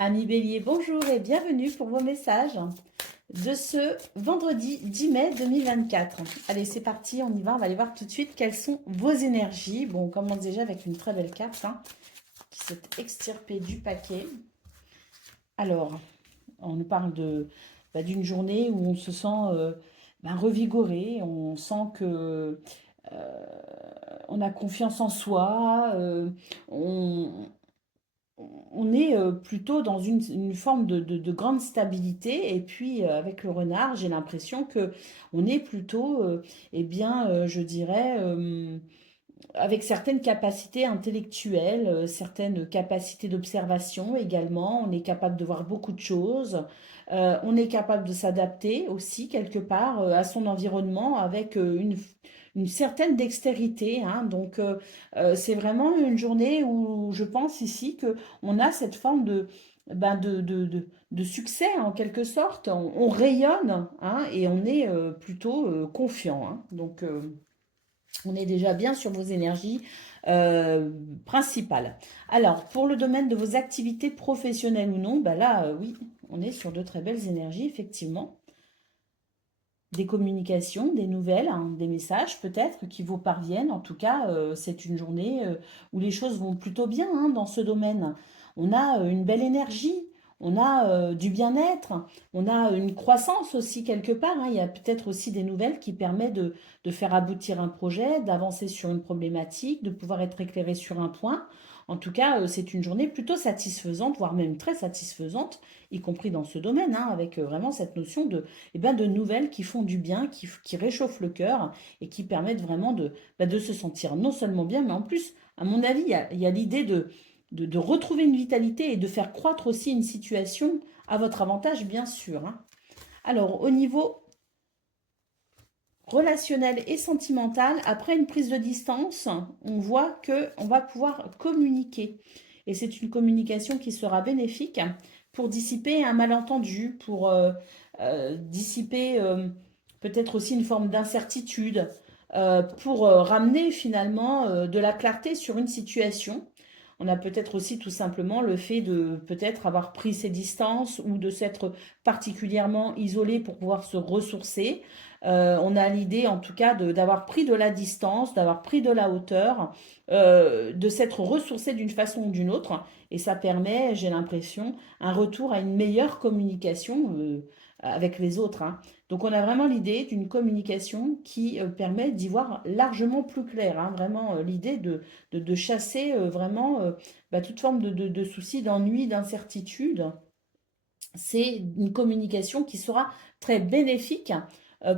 Amis Bélier, bonjour et bienvenue pour vos messages de ce vendredi 10 mai 2024. Allez, c'est parti, on y va, on va aller voir tout de suite quelles sont vos énergies. Bon, on commence déjà avec une très belle carte qui s'est extirpée du paquet. Alors, on nous parle d'une journée où on se sent revigoré, on sent que on a confiance en soi, on, on est plutôt dans une forme de grande stabilité. Et puis, avec le renard, j'ai l'impression que on est plutôt, je dirais, avec certaines capacités intellectuelles, certaines capacités d'observation également. On est capable de voir beaucoup de choses. On est capable de s'adapter aussi quelque part à son environnement avec une certaine dextérité, hein. Donc, c'est vraiment une journée où je pense ici que on a cette forme de succès en quelque sorte. On rayonne, hein, et on est plutôt confiant, hein. Donc, on est déjà bien sur vos énergies euh, principales. Alors, pour le domaine de vos activités professionnelles ou non, bah là, oui, on est sur de très belles énergies, effectivement. Des communications, des nouvelles, hein, des messages peut-être qui vous parviennent. En tout cas, c'est une journée où les choses vont plutôt bien, hein, dans ce domaine. On a une belle énergie, on a du bien-être, on a une croissance aussi quelque part, hein. Il y a peut-être aussi des nouvelles qui permettent de faire aboutir un projet, d'avancer sur une problématique, de pouvoir être éclairé sur un point. En tout cas, c'est une journée plutôt satisfaisante, voire même très satisfaisante, y compris dans ce domaine, hein, avec vraiment cette notion de nouvelles qui font du bien, qui réchauffent le cœur et qui permettent vraiment de se sentir non seulement bien, mais en plus, à mon avis, il y a l'idée de retrouver une vitalité et de faire croître aussi une situation à votre avantage, bien sûr, hein. Alors, au niveau relationnel et sentimental, après une prise de distance, on voit que on va pouvoir communiquer. Et c'est une communication qui sera bénéfique pour dissiper un malentendu, pour dissiper peut-être aussi une forme d'incertitude, pour ramener finalement de la clarté sur une situation. On a peut-être aussi tout simplement le fait de peut-être avoir pris ses distances ou de s'être particulièrement isolé pour pouvoir se ressourcer. On a l'idée en tout cas d'avoir pris de la distance, d'avoir pris de la hauteur, de s'être ressourcé d'une façon ou d'une autre. Et ça permet, j'ai l'impression, un retour à une meilleure communication avec les autres, hein. Donc on a vraiment l'idée d'une communication qui permet d'y voir largement plus clair, hein. Vraiment l'idée de chasser vraiment toute forme de soucis, d'ennui, d'incertitude. C'est une communication qui sera très bénéfique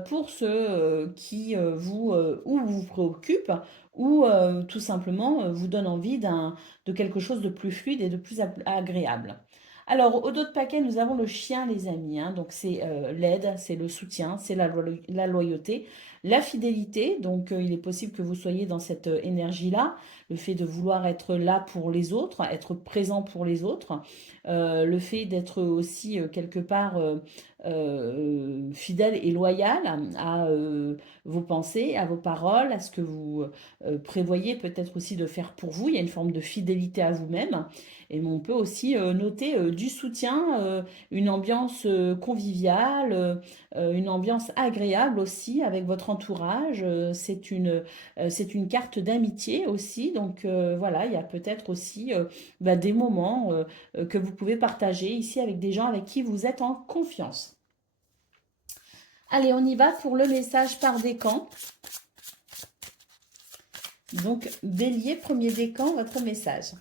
pour ceux qui ou vous préoccupent ou tout simplement vous donne envie de quelque chose de plus fluide et de plus agréable. Alors, au dos de paquet, nous avons le chien, les amis, hein. Donc, c'est l'aide, c'est le soutien, c'est la loyauté, la fidélité. Donc, il est possible que vous soyez dans cette énergie-là, le fait de vouloir être là pour les autres, être présent pour les autres, le fait d'être aussi quelque part fidèle et loyal à vos pensées, à vos paroles, à ce que vous prévoyez peut-être aussi de faire pour vous. Il y a une forme de fidélité à vous-même. Et on peut aussi noter du soutien, une ambiance conviviale, une ambiance agréable aussi avec votre entourage. C'est une carte d'amitié aussi. Donc voilà, il y a peut-être aussi des moments que vous pouvez partager ici avec des gens avec qui vous êtes en confiance. Allez, on y va pour le message par décan. Donc, Bélier, premier décan, votre message.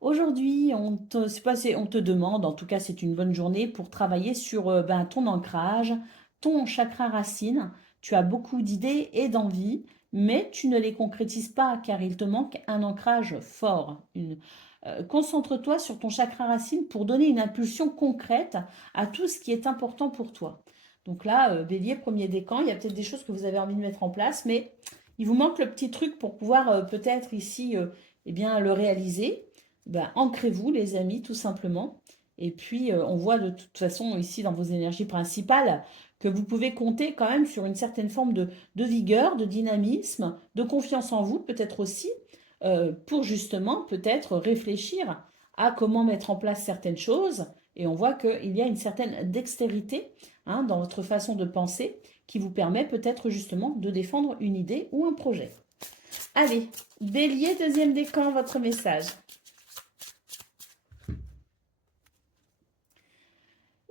Aujourd'hui, on te demande, en tout cas c'est une bonne journée pour travailler sur ton ancrage, ton chakra racine. Tu as beaucoup d'idées et d'envies, mais tu ne les concrétises pas car il te manque un ancrage fort. Concentre-toi sur ton chakra racine pour donner une impulsion concrète à tout ce qui est important pour toi. Donc là, Bélier, premier décan, il y a peut-être des choses que vous avez envie de mettre en place, mais il vous manque le petit truc pour pouvoir peut-être ici le réaliser. Ancrez-vous, les amis, tout simplement. Et puis, on voit de toute façon ici dans vos énergies principales que vous pouvez compter quand même sur une certaine forme de vigueur, de dynamisme, de confiance en vous, peut-être aussi, pour justement peut-être réfléchir à comment mettre en place certaines choses. Et on voit qu'il y a une certaine dextérité dans votre façon de penser qui vous permet peut-être justement de défendre une idée ou un projet. Allez, Bélier, deuxième décan, votre message.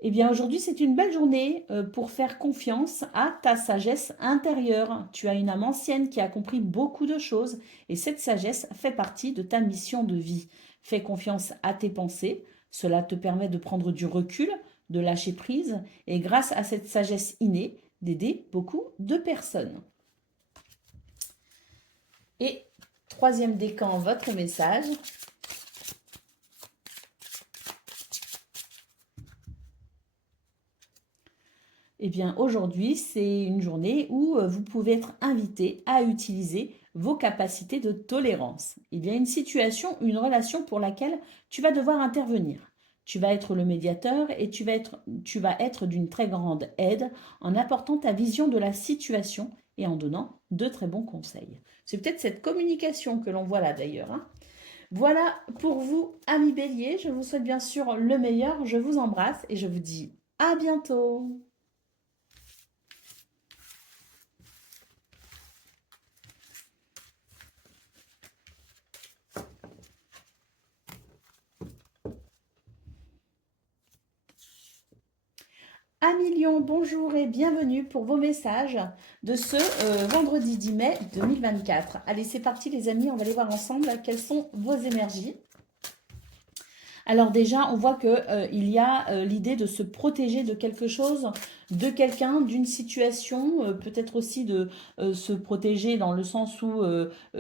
Eh bien, aujourd'hui, c'est une belle journée pour faire confiance à ta sagesse intérieure. Tu as une âme ancienne qui a compris beaucoup de choses et cette sagesse fait partie de ta mission de vie. Fais confiance à tes pensées. Cela te permet de prendre du recul, de lâcher prise et grâce à cette sagesse innée, d'aider beaucoup de personnes. Et troisième décan, votre message. Eh bien, aujourd'hui, c'est une journée où vous pouvez être invité à utiliser vos capacités de tolérance. Il y a une situation, une relation pour laquelle tu vas devoir intervenir. Tu vas être le médiateur et tu vas être d'une très grande aide en apportant ta vision de la situation et en donnant de très bons conseils. C'est peut-être cette communication que l'on voit là d'ailleurs. Voilà pour vous, amis Bélier. Je vous souhaite bien sûr le meilleur. Je vous embrasse et je vous dis à bientôt. Amis Lion, bonjour et bienvenue pour vos messages de ce vendredi 10 mai 2024. Allez, c'est parti les amis, on va aller voir ensemble quelles sont vos énergies. Alors déjà, on voit qu'il y a l'idée de se protéger de quelque chose, de quelqu'un, d'une situation, peut-être aussi de se protéger dans le sens où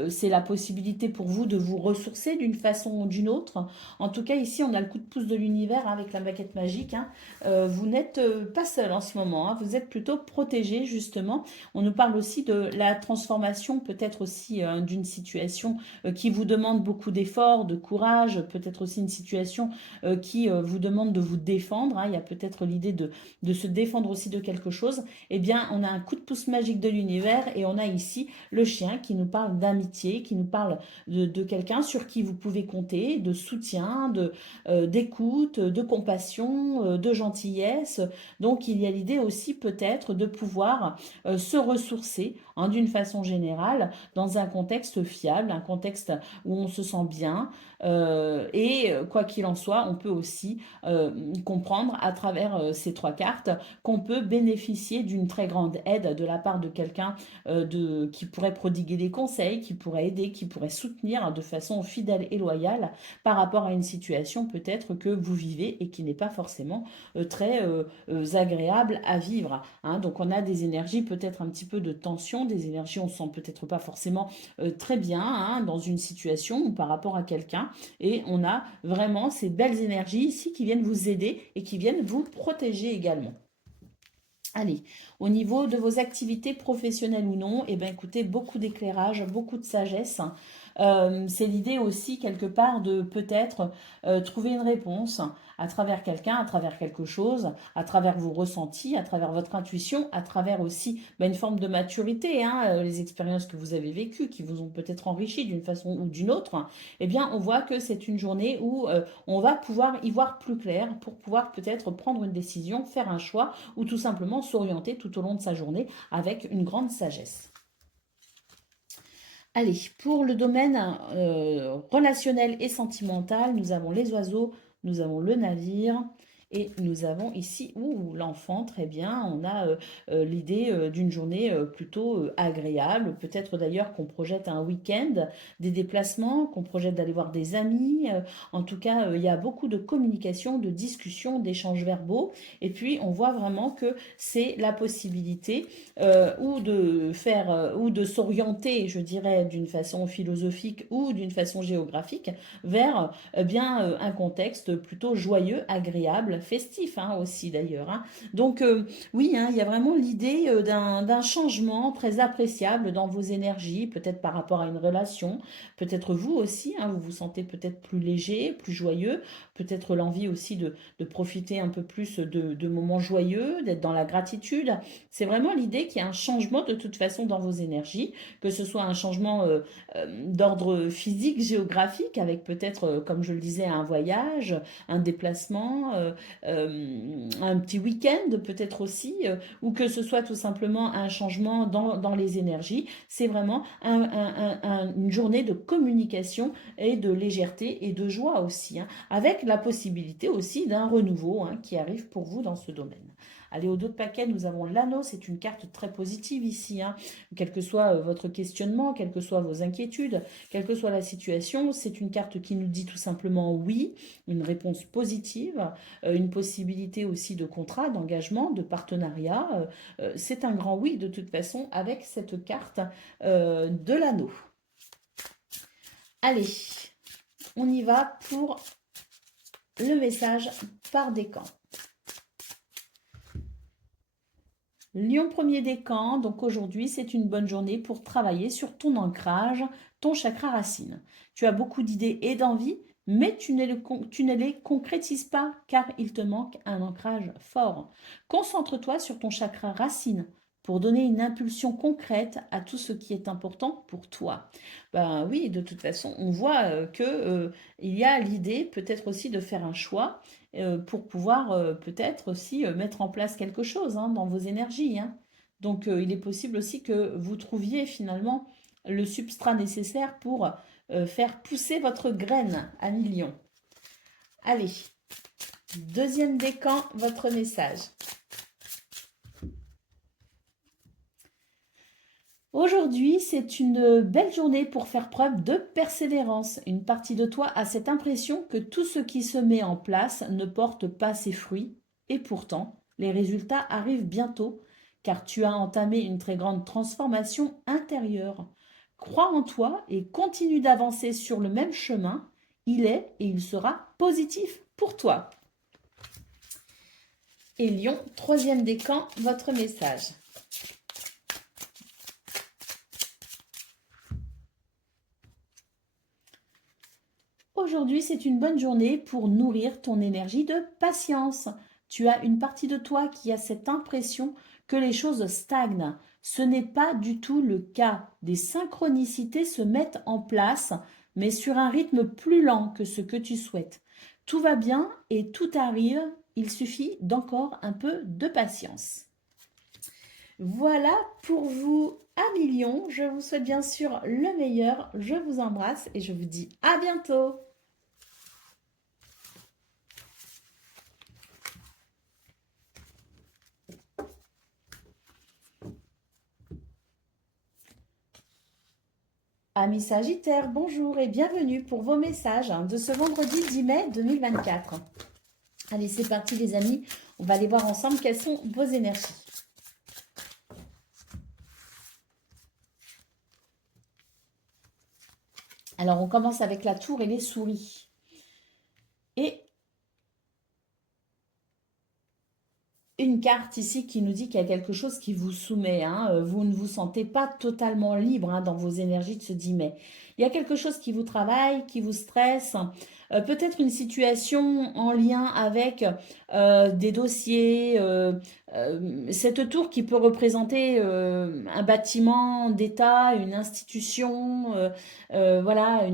c'est la possibilité pour vous de vous ressourcer d'une façon ou d'une autre. En tout cas, ici, on a le coup de pouce de l'univers avec la baguette magique. Vous n'êtes pas seul en ce moment, vous êtes plutôt protégé justement. On nous parle aussi de la transformation, peut-être aussi d'une situation qui vous demande beaucoup d'efforts, de courage, peut-être aussi une situation qui vous demande de vous défendre. Il y a peut-être l'idée de se défendre aussi de quelque chose. Eh bien, on a un coup de pouce magique de l'univers et on a ici le chien qui nous parle d'amitié, qui nous parle de quelqu'un sur qui vous pouvez compter, de soutien, d'écoute, de compassion, de gentillesse. Donc, il y a l'idée aussi peut-être de pouvoir se ressourcer d'une façon générale dans un contexte fiable, un contexte où on se sent bien. Et quoi qu'il en soit, on peut aussi comprendre à travers ces trois cartes qu'on peut bénéficier d'une très grande aide de la part de quelqu'un qui pourrait prodiguer des conseils, qui pourrait aider, qui pourrait soutenir de façon fidèle et loyale par rapport à une situation peut-être que vous vivez et qui n'est pas forcément très agréable à vivre. Donc on a des énergies peut-être un petit peu de tension, des énergies on ne se sent peut-être pas forcément très bien dans une situation ou par rapport à quelqu'un. Et on a vraiment ces belles énergies ici qui viennent vous aider et qui viennent vous protéger également. Allez, au niveau de vos activités professionnelles ou non, eh bien, écoutez, beaucoup d'éclairage, beaucoup de sagesse. C'est l'idée aussi quelque part de peut-être trouver une réponse à travers quelqu'un, à travers quelque chose, à travers vos ressentis, à travers votre intuition, à travers aussi une forme de maturité, les expériences que vous avez vécues, qui vous ont peut-être enrichi d'une façon ou d'une autre. Eh bien, on voit que c'est une journée où on va pouvoir y voir plus clair pour pouvoir peut-être prendre une décision, faire un choix ou tout simplement s'orienter tout au long de sa journée avec une grande sagesse. Allez, pour le domaine relationnel et sentimental, nous avons les oiseaux, nous avons le navire et nous avons ici l'enfant, très bien. On a l'idée d'une journée plutôt agréable. Peut-être d'ailleurs qu'on projette un week-end, des déplacements, qu'on projette d'aller voir des amis. En tout cas, il y a beaucoup de communication, de discussion, d'échanges verbaux. Et puis, on voit vraiment que c'est la possibilité ou de faire ou de s'orienter, je dirais, d'une façon philosophique ou d'une façon géographique vers un contexte plutôt joyeux, agréable, festif hein, aussi d'ailleurs. Hein. Donc oui, hein, il y a vraiment l'idée d'un changement très appréciable dans vos énergies, peut-être par rapport à une relation, peut-être vous aussi, hein, vous vous sentez peut-être plus léger, plus joyeux, peut-être l'envie aussi de profiter un peu plus de moments joyeux, d'être dans la gratitude. C'est vraiment l'idée qu'il y a un changement de toute façon dans vos énergies, que ce soit un changement d'ordre physique, géographique, avec peut-être, comme je le disais, un voyage, un déplacement, un petit week-end peut-être aussi, ou que ce soit tout simplement un changement dans les énergies. C'est vraiment une journée de communication et de légèreté et de joie aussi, hein, avec la possibilité aussi d'un renouveau hein, qui arrive pour vous dans ce domaine. Allez, au dos de paquet, nous avons l'anneau, c'est une carte très positive ici, hein. Quel que soit votre questionnement, quelles que soient vos inquiétudes, quelle que soit la situation, c'est une carte qui nous dit tout simplement oui, une réponse positive, une possibilité aussi de contrat, d'engagement, de partenariat. C'est un grand oui de toute façon avec cette carte de l'anneau. Allez, on y va pour le message par décan. Lion premier décan, donc aujourd'hui c'est une bonne journée pour travailler sur ton ancrage, ton chakra racine. Tu as beaucoup d'idées et d'envies, mais tu ne les concrétises pas car il te manque un ancrage fort. Concentre-toi sur ton chakra racine pour donner une impulsion concrète à tout ce qui est important pour toi. Ben oui, de toute façon, on voit il y a l'idée peut-être aussi de faire un choix pour pouvoir peut-être aussi mettre en place quelque chose hein, dans vos énergies. Hein. Donc, il est possible aussi que vous trouviez finalement le substrat nécessaire pour faire pousser votre graine à millions. Allez, deuxième décan, votre message. Aujourd'hui, c'est une belle journée pour faire preuve de persévérance. Une partie de toi a cette impression que tout ce qui se met en place ne porte pas ses fruits. Et pourtant, les résultats arrivent bientôt, car tu as entamé une très grande transformation intérieure. Crois en toi et continue d'avancer sur le même chemin. Il est et il sera positif pour toi. Et Lion, troisième décan, votre message. Aujourd'hui, c'est une bonne journée pour nourrir ton énergie de patience. Tu as une partie de toi qui a cette impression que les choses stagnent. Ce n'est pas du tout le cas. Des synchronicités se mettent en place, mais sur un rythme plus lent que ce que tu souhaites. Tout va bien et tout arrive. Il suffit d'encore un peu de patience. Voilà pour vous, Amis Lion. Je vous souhaite bien sûr le meilleur. Je vous embrasse et je vous dis à bientôt. Amis Sagittaires, bonjour et bienvenue pour vos messages de ce vendredi 10 mai 2024. Allez, c'est parti les amis, on va aller voir ensemble quelles sont vos énergies. Alors, on commence avec la tour et les souris. Et une carte ici qui nous dit qu'il y a quelque chose qui vous soumet. Hein. Vous ne vous sentez pas totalement libre hein, dans vos énergies de ce 10 mai. Il y a quelque chose qui vous travaille, qui vous stresse. Peut-être une situation en lien avec des dossiers. Cette tour qui peut représenter un bâtiment d'État, une institution, voilà,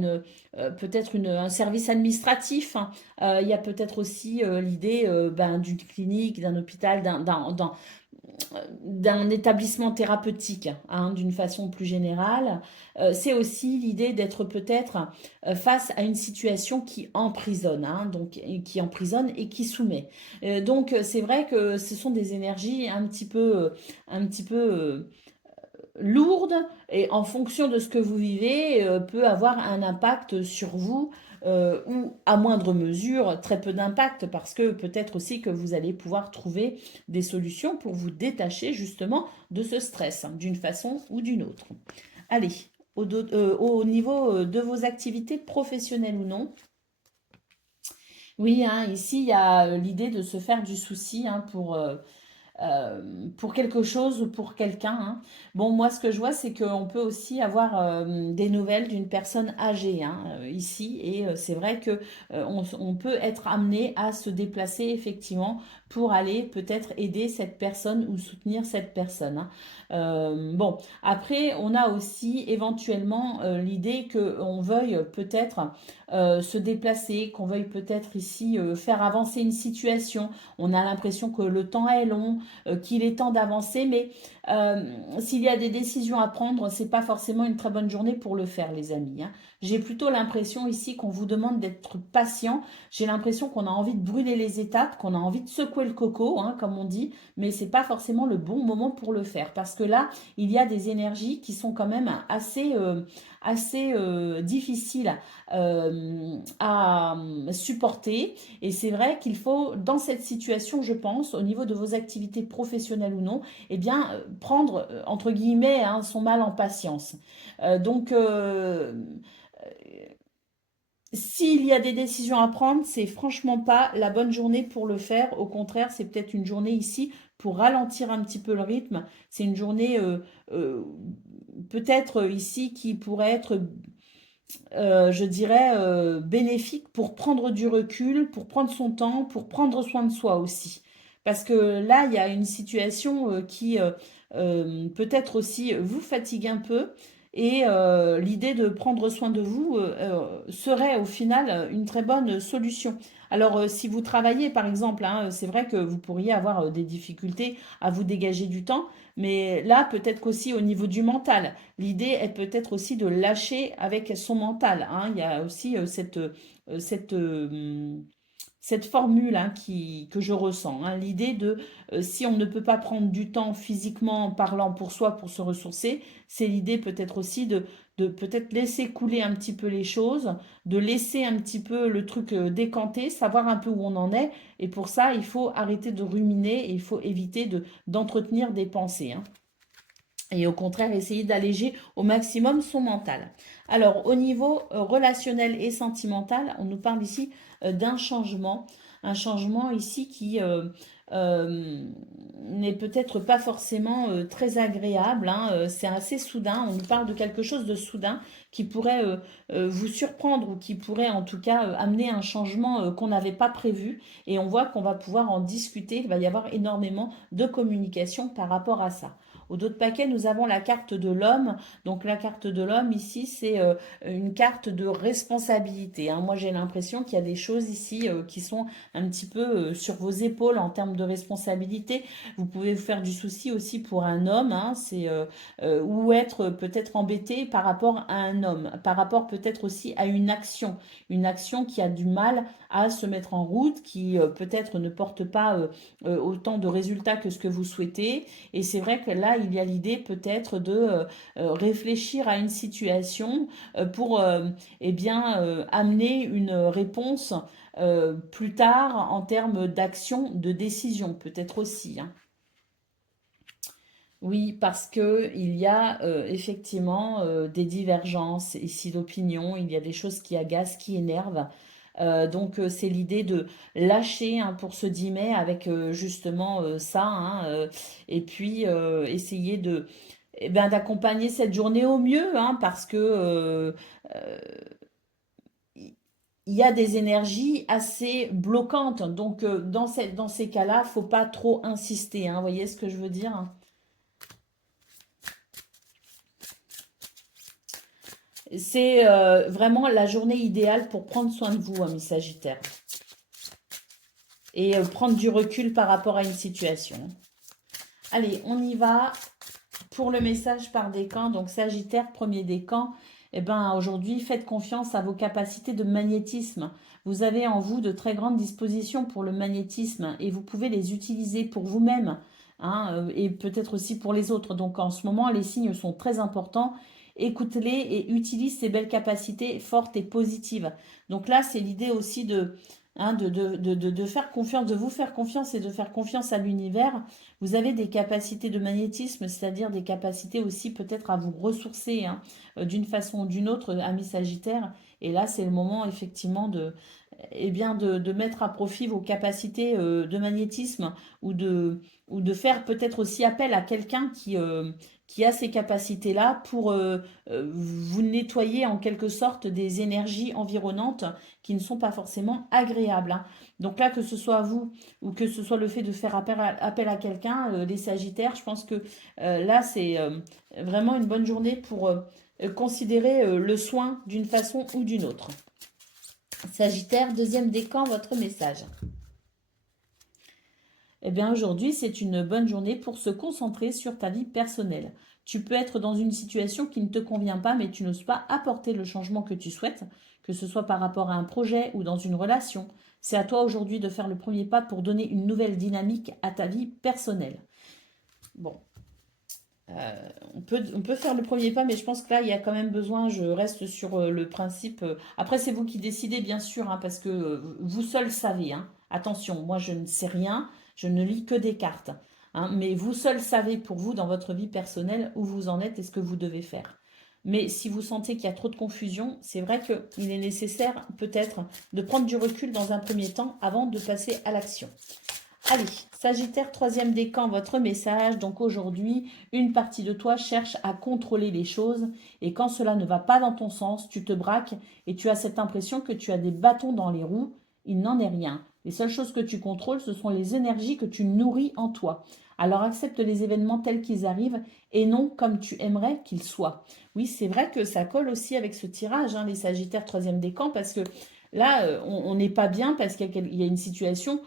peut-être un service administratif. Hein. Il y a peut-être aussi l'idée d'une clinique, d'un hôpital, d'un établissement thérapeutique, hein, d'une façon plus générale. C'est aussi l'idée d'être peut-être face à une situation qui emprisonne, hein, donc qui emprisonne et qui soumet. Donc c'est vrai que ce sont des énergies un petit peu lourde et en fonction de ce que vous vivez peut avoir un impact sur vous ou à moindre mesure très peu d'impact parce que peut-être aussi que vous allez pouvoir trouver des solutions pour vous détacher justement de ce stress hein, d'une façon ou d'une autre. Allez, au niveau de vos activités professionnelles ou non, Oui, hein, ici, il y a l'idée de se faire du souci hein, pour quelque chose ou pour quelqu'un. Hein. Bon, moi, ce que je vois, c'est qu'on peut aussi avoir des nouvelles d'une personne âgée hein, ici. Et c'est vrai que on peut être amené à se déplacer effectivement pour aller peut-être aider cette personne ou soutenir cette personne. Hein. Bon, après, on a aussi éventuellement l'idée qu'on veuille peut-être se déplacer, qu'on veuille peut-être ici faire avancer une situation. On a l'impression que le temps est long, qu'il est temps d'avancer, mais s'il y a des décisions à prendre, c'est pas forcément une très bonne journée pour le faire, les amis. Hein. J'ai plutôt l'impression ici qu'on vous demande d'être patient. J'ai l'impression qu'on a envie de brûler les étapes, qu'on a envie de secouer le coco, hein, comme on dit, mais c'est pas forcément le bon moment pour le faire, parce que là, il y a des énergies qui sont quand même assez difficiles à supporter. Et c'est vrai qu'il faut, dans cette situation, je pense, au niveau de vos activités professionnelles ou non, eh bien, prendre, entre guillemets, hein, son mal en patience. Donc, s'il y a des décisions à prendre, c'est franchement pas la bonne journée pour le faire. Au contraire, c'est peut-être une journée ici pour ralentir un petit peu le rythme. C'est une journée euh, peut-être ici qui pourrait être je dirais, bénéfique pour prendre du recul, pour prendre son temps, pour prendre soin de soi aussi. Parce que là, il y a une situation qui peut-être aussi vous fatigue un peu. Et l'idée de prendre soin de vous serait au final une très bonne solution. Alors, si vous travaillez, par exemple, hein, c'est vrai que vous pourriez avoir des difficultés à vous dégager du temps, mais là, peut-être qu'aussi au niveau du mental. L'idée est peut-être aussi de lâcher avec son mental. Hein. Il y a aussi cette formule hein, que je ressens. Hein. L'idée de si on ne peut pas prendre du temps physiquement parlant pour soi pour se ressourcer, c'est l'idée peut-être aussi de peut-être laisser couler un petit peu les choses, de laisser un petit peu le truc décanter, savoir un peu où on en est. Et pour ça, il faut arrêter de ruminer et il faut éviter d'entretenir des pensées. Hein et au contraire essayer d'alléger au maximum son mental. Alors au niveau relationnel et sentimental, on nous parle ici d'un changement, un changement ici qui n'est peut-être pas forcément très agréable, hein, c'est assez soudain, on nous parle de quelque chose de soudain qui pourrait vous surprendre ou qui pourrait en tout cas amener un changement qu'on n'avait pas prévu et on voit qu'on va pouvoir en discuter, il va y avoir énormément de communication par rapport à ça. Au dos de paquet, nous avons la carte de l'homme. Donc la carte de l'homme ici, c'est une carte de responsabilité. Hein. Moi, j'ai l'impression qu'il y a des choses ici qui sont un petit peu sur vos épaules en termes de responsabilité. Vous pouvez vous faire du souci aussi pour un homme, hein, ou être peut-être embêté par rapport à un homme, par rapport peut-être aussi à une action qui a du mal à se mettre en route, qui peut-être ne porte pas autant de résultats que ce que vous souhaitez. Et c'est vrai que là, il y a l'idée peut-être de réfléchir à une situation pour eh bien, amener une réponse plus tard en termes d'action, de décision, peut-être aussi. Hein. Oui, parce que il y a effectivement des divergences ici d'opinion, il y a des choses qui agacent, qui énervent. Donc c'est l'idée de lâcher hein, pour ce 10 mai avec justement ça, hein, et puis essayer de eh ben, d'accompagner cette journée au mieux, hein, parce que euh, il y a des énergies assez bloquantes. Donc dans ces cas-là, faut pas trop insister. Hein, vous voyez ce que je veux dire? Hein. C'est vraiment la journée idéale pour prendre soin de vous, amis Sagittaire, et prendre du recul par rapport à une situation. Allez, on y va pour le message par décan. Donc Sagittaire, premier décan, eh ben, aujourd'hui, faites confiance à vos capacités de magnétisme. Vous avez en vous de très grandes dispositions pour le magnétisme et vous pouvez les utiliser pour vous-même hein, et peut-être aussi pour les autres. Donc en ce moment, les signes sont très importants. Écoute-les et utilise ces belles capacités fortes et positives. Donc là, c'est l'idée aussi hein, de faire confiance, de vous faire confiance et de faire confiance à l'univers. Vous avez des capacités de magnétisme, c'est-à-dire des capacités aussi peut-être à vous ressourcer hein, d'une façon ou d'une autre, ami Sagittaire. Et là, c'est le moment effectivement eh bien de mettre à profit vos capacités de magnétisme ou ou de faire peut-être aussi appel à quelqu'un qui a ces capacités-là pour vous nettoyer en quelque sorte des énergies environnantes qui ne sont pas forcément agréables, hein. Donc là, que ce soit vous ou que ce soit le fait de faire appel à quelqu'un, les Sagittaires, je pense que là, c'est vraiment une bonne journée pour considérer le soin d'une façon ou d'une autre. Sagittaire, deuxième décan, votre message. Eh bien, aujourd'hui, c'est une bonne journée pour se concentrer sur ta vie personnelle. Tu peux être dans une situation qui ne te convient pas, mais tu n'oses pas apporter le changement que tu souhaites, que ce soit par rapport à un projet ou dans une relation. C'est à toi aujourd'hui de faire le premier pas pour donner une nouvelle dynamique à ta vie personnelle. Bon, on peut faire le premier pas, mais je pense que là, il y a quand même besoin, je reste sur le principe. Après, c'est vous qui décidez, bien sûr, hein, parce que vous seul savez, hein. Attention, moi, je ne sais rien, je ne lis que des cartes, hein, mais vous seul savez pour vous, dans votre vie personnelle, où vous en êtes et ce que vous devez faire. Mais si vous sentez qu'il y a trop de confusion, c'est vrai qu'il est nécessaire peut-être de prendre du recul dans un premier temps avant de passer à l'action. Allez, Sagittaire, troisième décan, votre message. Donc aujourd'hui, une partie de toi cherche à contrôler les choses et quand cela ne va pas dans ton sens, tu te braques et tu as cette impression que tu as des bâtons dans les roues. Il n'en est rien. Les seules choses que tu contrôles, ce sont les énergies que tu nourris en toi. Alors accepte les événements tels qu'ils arrivent et non comme tu aimerais qu'ils soient. Oui, c'est vrai que ça colle aussi avec ce tirage, hein, les Sagittaires, troisième décan, parce que là, on n'est pas bien parce qu'il y a une situation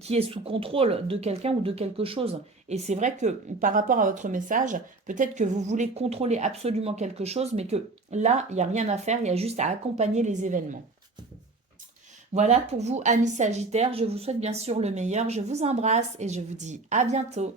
qui est sous contrôle de quelqu'un ou de quelque chose. Et c'est vrai que par rapport à votre message, peut-être que vous voulez contrôler absolument quelque chose, mais que là, il n'y a rien à faire, il y a juste à accompagner les événements. Voilà pour vous, amis Sagittaires. Je vous souhaite bien sûr le meilleur. Je vous embrasse et je vous dis à bientôt.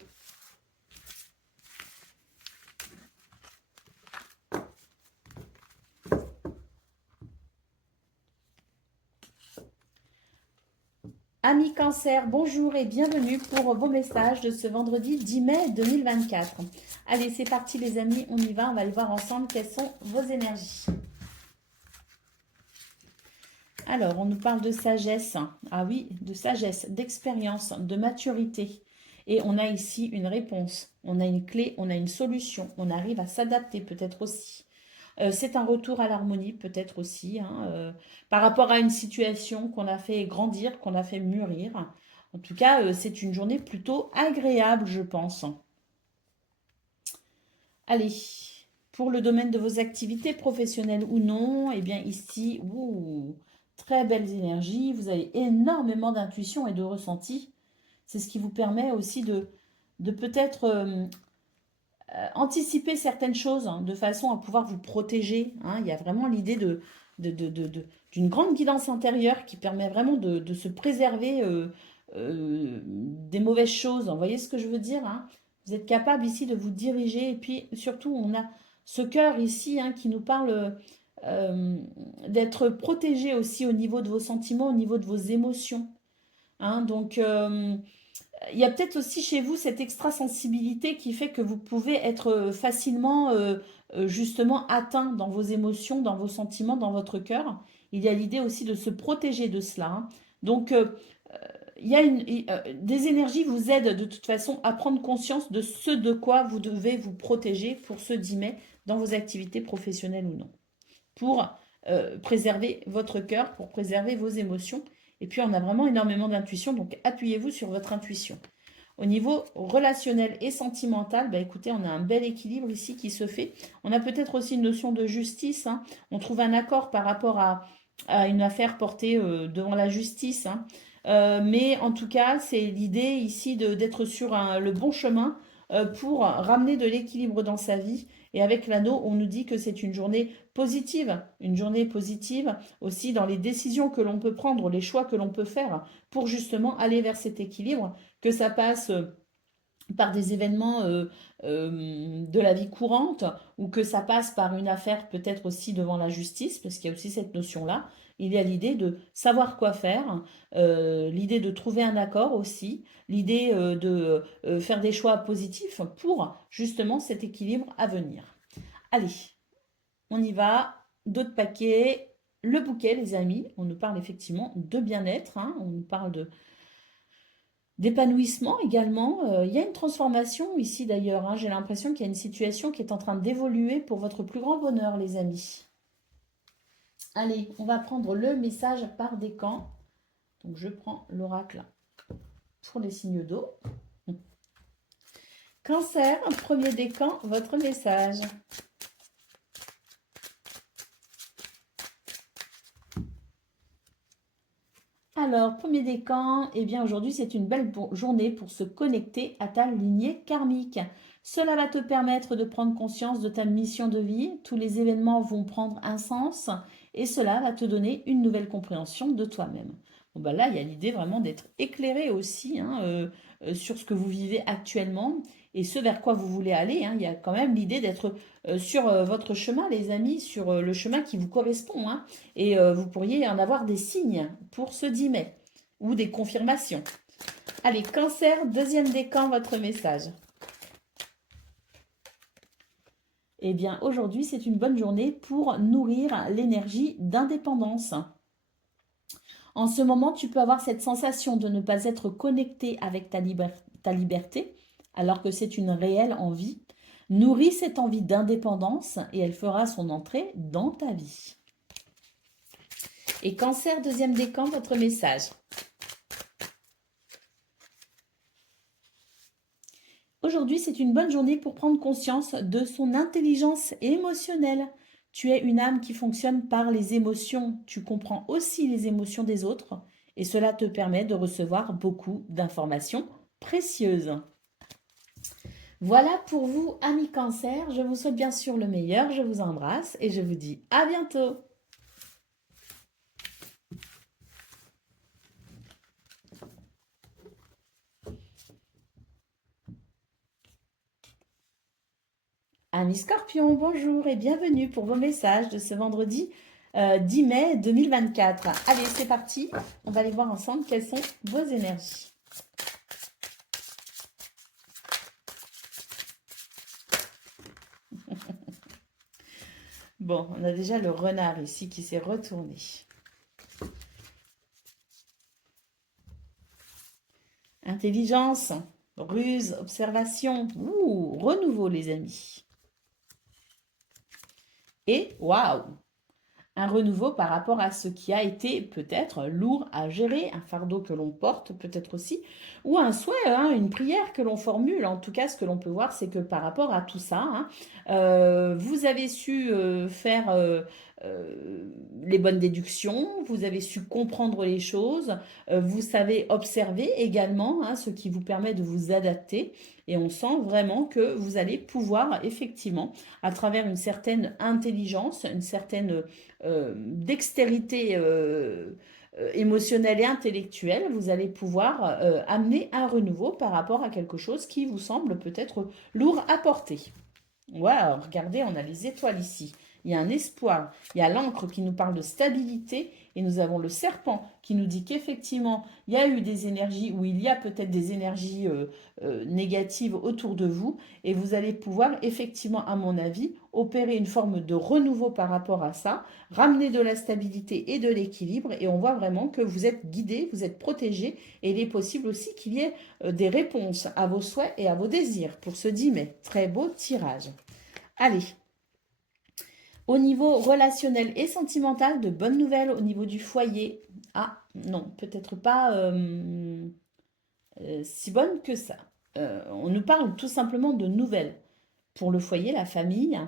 Amis Cancer, bonjour et bienvenue pour vos messages de ce vendredi 10 mai 2024. Allez, c'est parti les amis, on y va, on va aller voir ensemble quelles sont vos énergies. Alors, on nous parle de sagesse. Ah oui, de sagesse, d'expérience, de maturité. Et on a ici une réponse, on a une clé, on a une solution, on arrive à s'adapter peut-être aussi. C'est un retour à l'harmonie peut-être aussi, hein, par rapport à une situation qu'on a fait grandir, qu'on a fait mûrir. En tout cas, c'est une journée plutôt agréable, je pense. Allez, pour le domaine de vos activités professionnelles ou non, eh bien ici, très belles énergies, vous avez énormément d'intuition et de ressenti. C'est ce qui vous permet aussi de peut-être anticiper certaines choses, hein, de façon à pouvoir vous protéger, hein. Il y a vraiment l'idée d'une grande guidance intérieure qui permet vraiment de se préserver des mauvaises choses. Vous voyez ce que je veux dire, hein? Vous êtes capable ici de vous diriger et puis surtout on a ce cœur ici, hein, qui nous parle euh, d'être protégé aussi au niveau de vos sentiments, au niveau de vos émotions, hein. Donc il y a peut-être aussi chez vous cette extrasensibilité qui fait que vous pouvez être facilement justement atteint dans vos émotions, dans vos sentiments, dans votre cœur. Il y a l'idée aussi de se protéger de cela, hein. Donc il y a des énergies vous aident de toute façon à prendre conscience de ce de quoi vous devez vous protéger pour ce 10 mai dans vos activités professionnelles ou non. Pour préserver votre cœur, pour préserver vos émotions. Et puis, on a vraiment énormément d'intuition, donc appuyez-vous sur votre intuition. Au niveau relationnel et sentimental, bah écoutez, on a un bel équilibre ici qui se fait. On a peut-être aussi une notion de justice, hein. On trouve un accord par rapport à une affaire portée devant la justice, hein. Mais en tout cas, c'est l'idée ici d'être sur le bon chemin pour ramener de l'équilibre dans sa vie. Et avec l'anneau, on nous dit que c'est une journée positive aussi dans les décisions que l'on peut prendre, les choix que l'on peut faire pour justement aller vers cet équilibre, que ça passe par des événements de la vie courante ou que ça passe par une affaire peut-être aussi devant la justice, parce qu'il y a aussi cette notion-là. Il y a l'idée de savoir quoi faire, l'idée de trouver un accord aussi, l'idée de faire des choix positifs pour justement cet équilibre à venir. Allez, on y va. D'autres paquets. le bouquet, les amis. On nous parle effectivement de bien-être, hein. On nous parle d'épanouissement également. Il y a une transformation ici d'ailleurs, hein. J'ai l'impression qu'il y a une situation qui est en train d'évoluer pour votre plus grand bonheur, les amis. Allez, on va prendre le message par décan. Donc, je prends l'oracle pour les signes d'eau. Cancer, premier décan, votre message. Alors, premier décan, eh bien aujourd'hui c'est une belle journée pour se connecter à ta lignée karmique. Cela va te permettre de prendre conscience de ta mission de vie. Tous les événements vont prendre un sens et cela va te donner une nouvelle compréhension de toi-même. Bon, ben là, il y a l'idée vraiment d'être éclairé aussi, hein, sur ce que vous vivez actuellement et ce vers quoi vous voulez aller, hein. Il y a quand même l'idée d'être sur votre chemin, les amis, sur le chemin qui vous correspond, hein. Et vous pourriez en avoir des signes pour ce 10 mai ou des confirmations. Allez, Cancer, deuxième décan, votre message. Eh bien, aujourd'hui, c'est une bonne journée pour nourrir l'énergie d'indépendance. En ce moment, tu peux avoir cette sensation de ne pas être connecté avec ta liberté, alors que c'est une réelle envie. Nourris cette envie d'indépendance et elle fera son entrée dans ta vie. Et Cancer, deuxième décan, votre message. Aujourd'hui, c'est une bonne journée pour prendre conscience de son intelligence émotionnelle. Tu es une âme qui fonctionne par les émotions. Tu comprends aussi les émotions des autres et cela te permet de recevoir beaucoup d'informations précieuses. Voilà pour vous, amis Cancer. Je vous souhaite bien sûr le meilleur. Je vous embrasse et je vous dis à bientôt. Amis Scorpion, bonjour et bienvenue pour vos messages de ce vendredi 10 mai 2024. Allez, c'est parti. On va aller voir ensemble quelles sont vos énergies. Bon, on a déjà le renard ici qui s'est retourné. Intelligence, ruse, observation. Ouh, renouveau les amis. Et waouh, un renouveau par rapport à ce qui a été peut-être lourd à gérer, un fardeau que l'on porte peut-être aussi, ou un souhait, hein, une prière que l'on formule. En tout cas, ce que l'on peut voir, c'est que par rapport à tout ça, hein, vous avez su faire les bonnes déductions, vous avez su comprendre les choses, vous savez observer également, hein, ce qui vous permet de vous adapter. Et on sent vraiment que vous allez pouvoir effectivement, à travers une certaine intelligence, une certaine dextérité émotionnelle et intellectuelle, vous allez pouvoir amener un renouveau par rapport à quelque chose qui vous semble peut-être lourd à porter. Waouh, regardez, on a les étoiles ici. Il y a un espoir, il y a l'encre qui nous parle de stabilité et nous avons le serpent qui nous dit qu'effectivement, il y a eu des énergies ou il y a peut-être des énergies négatives autour de vous et vous allez pouvoir effectivement, à mon avis, opérer une forme de renouveau par rapport à ça, ramener de la stabilité et de l'équilibre et on voit vraiment que vous êtes guidé, vous êtes protégé et il est possible aussi qu'il y ait des réponses à vos souhaits et à vos désirs pour ce 10 mai. Très beau tirage. Allez. Au niveau relationnel et sentimental, de bonnes nouvelles au niveau du foyer. Ah, non, peut-être pas si bonne que ça. On nous parle tout simplement de nouvelles. Pour le foyer, la famille,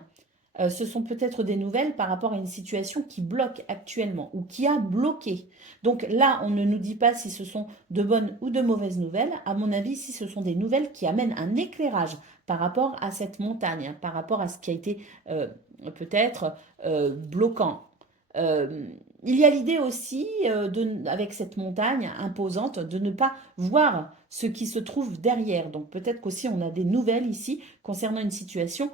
ce sont peut-être des nouvelles par rapport à une situation qui bloque actuellement ou qui a bloqué. Donc là, on ne nous dit pas si ce sont de bonnes ou de mauvaises nouvelles. À mon avis, si ce sont des nouvelles qui amènent un éclairage par rapport à cette montagne, hein, par rapport à ce qui a été peut-être bloquant. Il y a l'idée aussi, avec cette montagne imposante, de ne pas voir ce qui se trouve derrière. Donc peut-être qu'aussi on a des nouvelles ici concernant une situation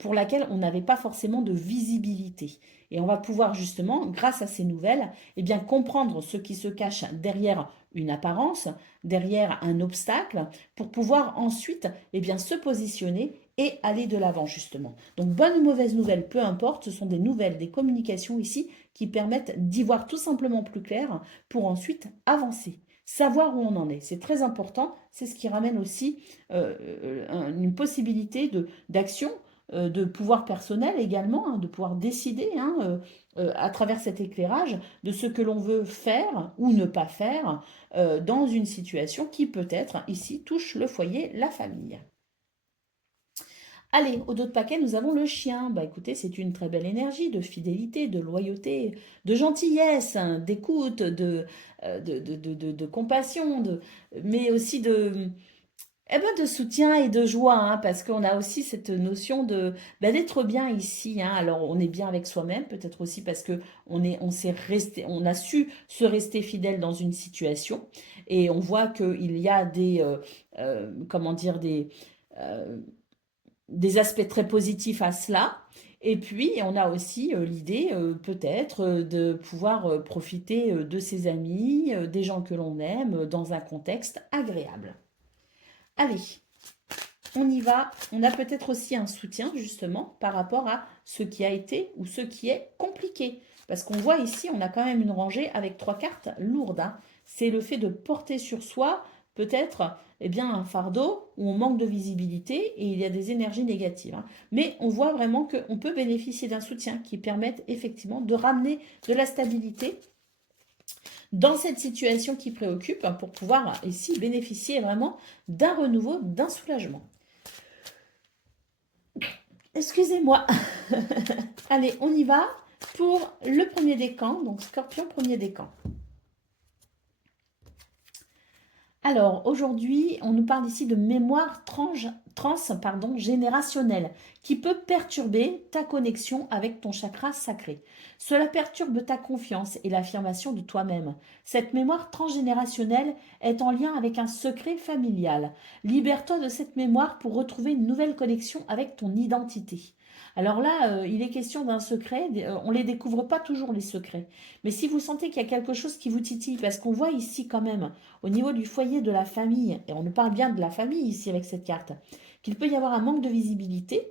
pour laquelle on n'avait pas forcément de visibilité. Et on va pouvoir justement, grâce à ces nouvelles, eh bien, comprendre ce qui se cache derrière une apparence, derrière un obstacle, pour pouvoir ensuite eh bien, se positionner et aller de l'avant justement. Donc bonne ou mauvaise nouvelle, peu importe, ce sont des nouvelles, des communications ici qui permettent d'y voir tout simplement plus clair pour ensuite avancer. Savoir où on en est, c'est très important. C'est ce qui ramène aussi une possibilité d'action, de pouvoir personnel également, hein, de pouvoir décider à travers cet éclairage de ce que l'on veut faire ou ne pas faire dans une situation qui peut-être ici touche le foyer, la famille. Allez, au dos de paquet, nous avons le chien. Bah écoutez, c'est une très belle énergie de fidélité, de loyauté, de gentillesse, hein, d'écoute, de compassion, mais aussi de soutien et de joie, hein, parce qu'on a aussi cette notion d'être bien ici. Hein. Alors, on est bien avec soi-même, peut-être aussi parce que on a su se rester fidèle dans une situation, et on voit qu'il y a comment dire, euh, des aspects très positifs à cela. Et puis, on a aussi l'idée, peut-être, de pouvoir profiter de ses amis, des gens que l'on aime, dans un contexte agréable. Allez, on y va. On a peut-être aussi un soutien, justement, par rapport à ce qui a été ou ce qui est compliqué. Parce qu'on voit ici, on a quand même une rangée avec 3 cartes lourdes. Hein. C'est le fait de porter sur soi, peut-être, un fardeau où on manque de visibilité et il y a des énergies négatives. Hein. Mais on voit vraiment qu'on peut bénéficier d'un soutien qui permette effectivement de ramener de la stabilité dans cette situation qui préoccupe pour pouvoir ici bénéficier vraiment d'un renouveau, d'un soulagement. Excusez-moi. Allez, on y va pour le premier décan, donc Scorpion, premier décan. Alors, aujourd'hui, on nous parle ici de mémoire générationnelle qui peut perturber ta connexion avec ton chakra sacré. Cela perturbe ta confiance et l'affirmation de toi-même. Cette mémoire transgénérationnelle est en lien avec un secret familial. Libère-toi de cette mémoire pour retrouver une nouvelle connexion avec ton identité. Alors là, il est question d'un secret. On ne les découvre pas toujours, les secrets. Mais si vous sentez qu'il y a quelque chose qui vous titille, parce qu'on voit ici quand même au niveau du foyer de la famille, et on nous parle bien de la famille ici avec cette carte, qu'il peut y avoir un manque de visibilité,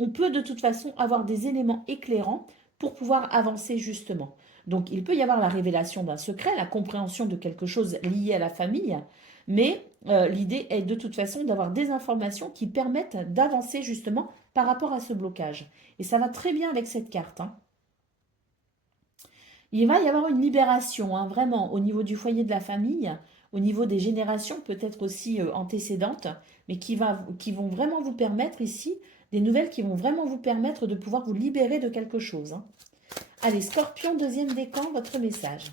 on peut de toute façon avoir des éléments éclairants pour pouvoir avancer justement. Donc il peut y avoir la révélation d'un secret, la compréhension de quelque chose lié à la famille, mais l'idée est de toute façon d'avoir des informations qui permettent d'avancer justement par rapport à ce blocage. Et ça va très bien avec cette carte. Hein. Il va y avoir une libération, hein, vraiment, au niveau du foyer de la famille, au niveau des générations, peut-être aussi antécédentes, mais qui vont vraiment vous permettre ici, des nouvelles qui vont vraiment vous permettre de pouvoir vous libérer de quelque chose. Hein. Allez, Scorpion, deuxième décan, votre message.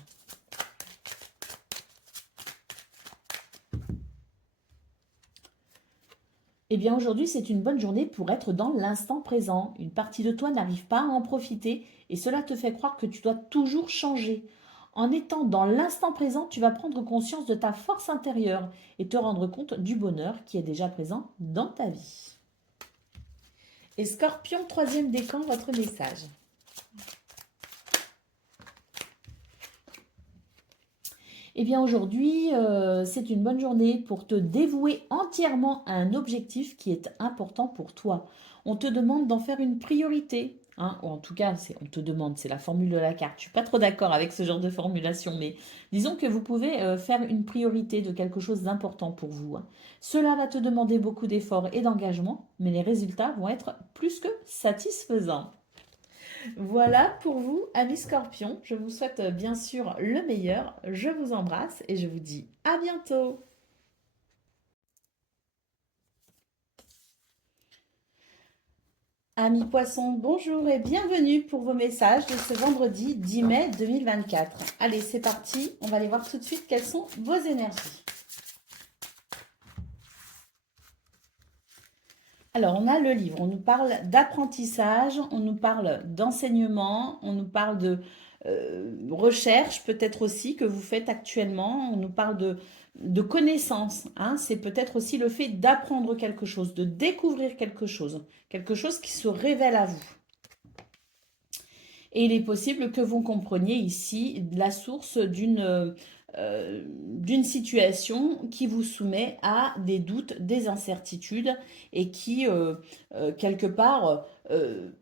Eh bien, aujourd'hui, c'est une bonne journée pour être dans l'instant présent. Une partie de toi n'arrive pas à en profiter et cela te fait croire que tu dois toujours changer. En étant dans l'instant présent, tu vas prendre conscience de ta force intérieure et te rendre compte du bonheur qui est déjà présent dans ta vie. Et Scorpion, troisième décan, votre message. Eh bien aujourd'hui, c'est une bonne journée pour te dévouer entièrement à un objectif qui est important pour toi. On te demande d'en faire une priorité. Hein, ou en tout cas, on te demande, c'est la formule de la carte. Je ne suis pas trop d'accord avec ce genre de formulation, mais disons que vous pouvez faire une priorité de quelque chose d'important pour vous. Hein. Cela va te demander beaucoup d'efforts et d'engagement, mais les résultats vont être plus que satisfaisants. Voilà pour vous, amis scorpions. Je vous souhaite bien sûr le meilleur. Je vous embrasse et je vous dis à bientôt. Amis poissons, bonjour et bienvenue pour vos messages de ce vendredi 10 mai 2024. Allez, c'est parti. On va aller voir tout de suite quelles sont vos énergies. Alors, on a le livre, on nous parle d'apprentissage, on nous parle d'enseignement, on nous parle de recherche peut-être aussi que vous faites actuellement, on nous parle de connaissances. Hein. C'est peut-être aussi le fait d'apprendre quelque chose, de découvrir quelque chose qui se révèle à vous. Et il est possible que vous compreniez ici la source d'une situation qui vous soumet à des doutes, des incertitudes et qui, quelque part,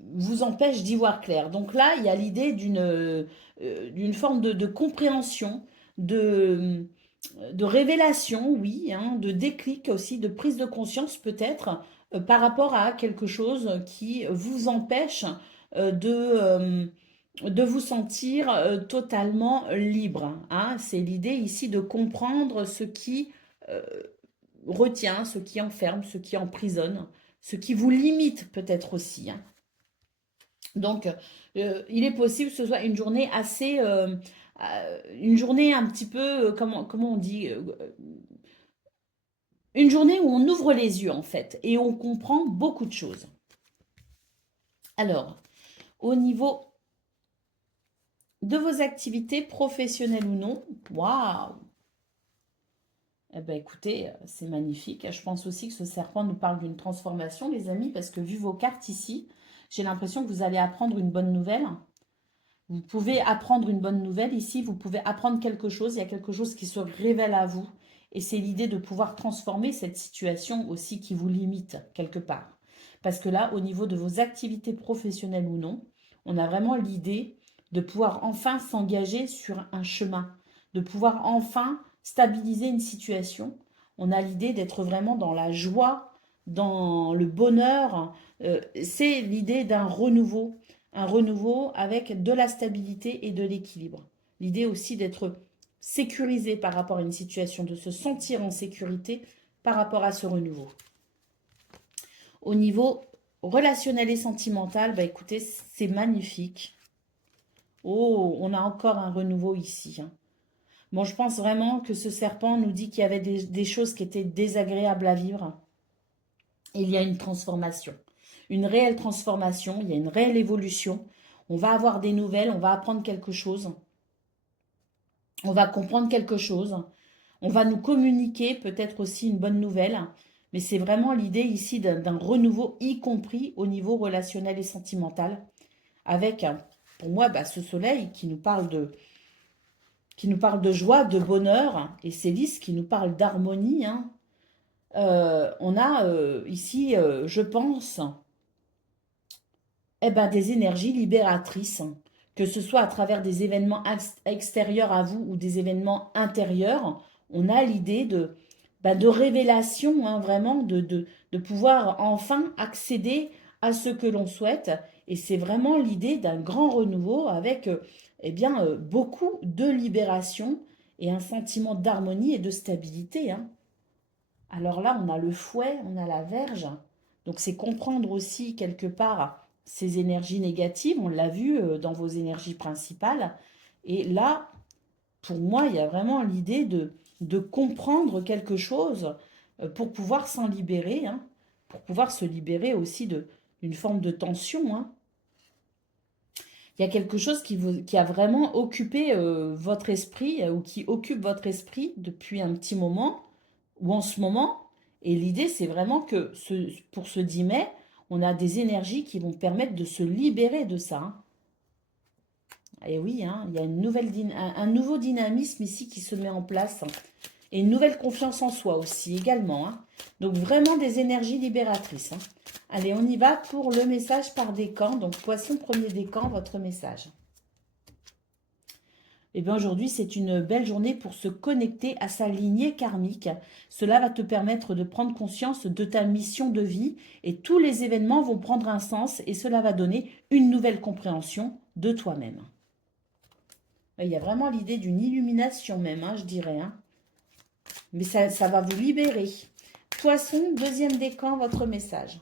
vous empêche d'y voir clair. Donc là, il y a l'idée d'une forme de compréhension, de, de révélation, oui, hein, de déclic aussi, de prise de conscience peut-être par rapport à quelque chose qui vous empêche de vous sentir totalement libre. Hein. C'est l'idée ici de comprendre ce qui euh, retient, ce qui enferme, ce qui emprisonne, ce qui vous limite peut-être aussi. Hein. Donc, il est possible que ce soit une journée assez... une journée un petit peu, comment on dit une journée où on ouvre les yeux en fait et on comprend beaucoup de choses. Alors, au niveau de vos activités professionnelles ou non, waouh! Eh bien, écoutez, c'est magnifique. Je pense aussi que ce serpent nous parle d'une transformation, les amis, parce que vu vos cartes ici, j'ai l'impression que vous allez apprendre une bonne nouvelle. Vous pouvez apprendre une bonne nouvelle ici, vous pouvez apprendre quelque chose, il y a quelque chose qui se révèle à vous. Et c'est l'idée de pouvoir transformer cette situation aussi qui vous limite quelque part. Parce que là, au niveau de vos activités professionnelles ou non, on a vraiment l'idée de pouvoir enfin s'engager sur un chemin, de pouvoir enfin stabiliser une situation. On a l'idée d'être vraiment dans la joie, dans le bonheur. C'est l'idée d'un renouveau, un renouveau avec de la stabilité et de l'équilibre. L'idée aussi d'être sécurisé par rapport à une situation, de se sentir en sécurité par rapport à ce renouveau. Au niveau relationnel et sentimental, bah écoutez, c'est magnifique. Oh, on a encore un renouveau ici. Hein. Bon, je pense vraiment que ce serpent nous dit qu'il y avait des choses qui étaient désagréables à vivre. Et il y a une transformation, une réelle transformation, il y a une réelle évolution. On va avoir des nouvelles, on va apprendre quelque chose, on va comprendre quelque chose, on va nous communiquer peut-être aussi une bonne nouvelle. Mais c'est vraiment l'idée ici d'un renouveau, y compris au niveau relationnel et sentimental, avec, pour moi, bah, ce soleil qui nous parle de joie, de bonheur, et Célis qui nous parle d'harmonie. Hein. On a ici, je pense, eh ben, des énergies libératrices, hein. Que ce soit à travers des événements extérieurs à vous ou des événements intérieurs, on a l'idée de révélation, hein, vraiment, de pouvoir enfin accéder à ce que l'on souhaite. Et c'est vraiment l'idée d'un grand renouveau avec eh bien, beaucoup de libération et un sentiment d'harmonie et de stabilité. Hein. Alors là, on a le fouet, on a la verge. Donc c'est comprendre aussi quelque part ces énergies négatives. On l'a vu dans vos énergies principales. Et là, pour moi, il y a vraiment l'idée de comprendre quelque chose pour pouvoir s'en libérer. Hein, pour pouvoir se libérer aussi d'une forme de tension. Hein. Il y a quelque chose qui a vraiment occupé votre esprit ou qui occupe votre esprit depuis un petit moment ou en ce moment. Et l'idée, c'est vraiment que pour ce 10 mai, on a des énergies qui vont permettre de se libérer de ça. Hein. Et oui, hein, il y a un nouveau dynamisme ici qui se met en place. Hein. Et une nouvelle confiance en soi aussi également. Hein. Donc vraiment des énergies libératrices. Hein. Allez, on y va pour le message par décan. Donc Poisson, premier décan, votre message. Eh bien aujourd'hui, c'est une belle journée pour se connecter à sa lignée karmique. Cela va te permettre de prendre conscience de ta mission de vie et tous les événements vont prendre un sens et cela va donner une nouvelle compréhension de toi-même. Il y a vraiment l'idée d'une illumination même, hein, je dirais. Hein. Mais ça va vous libérer. Poisson, deuxième décan, votre message.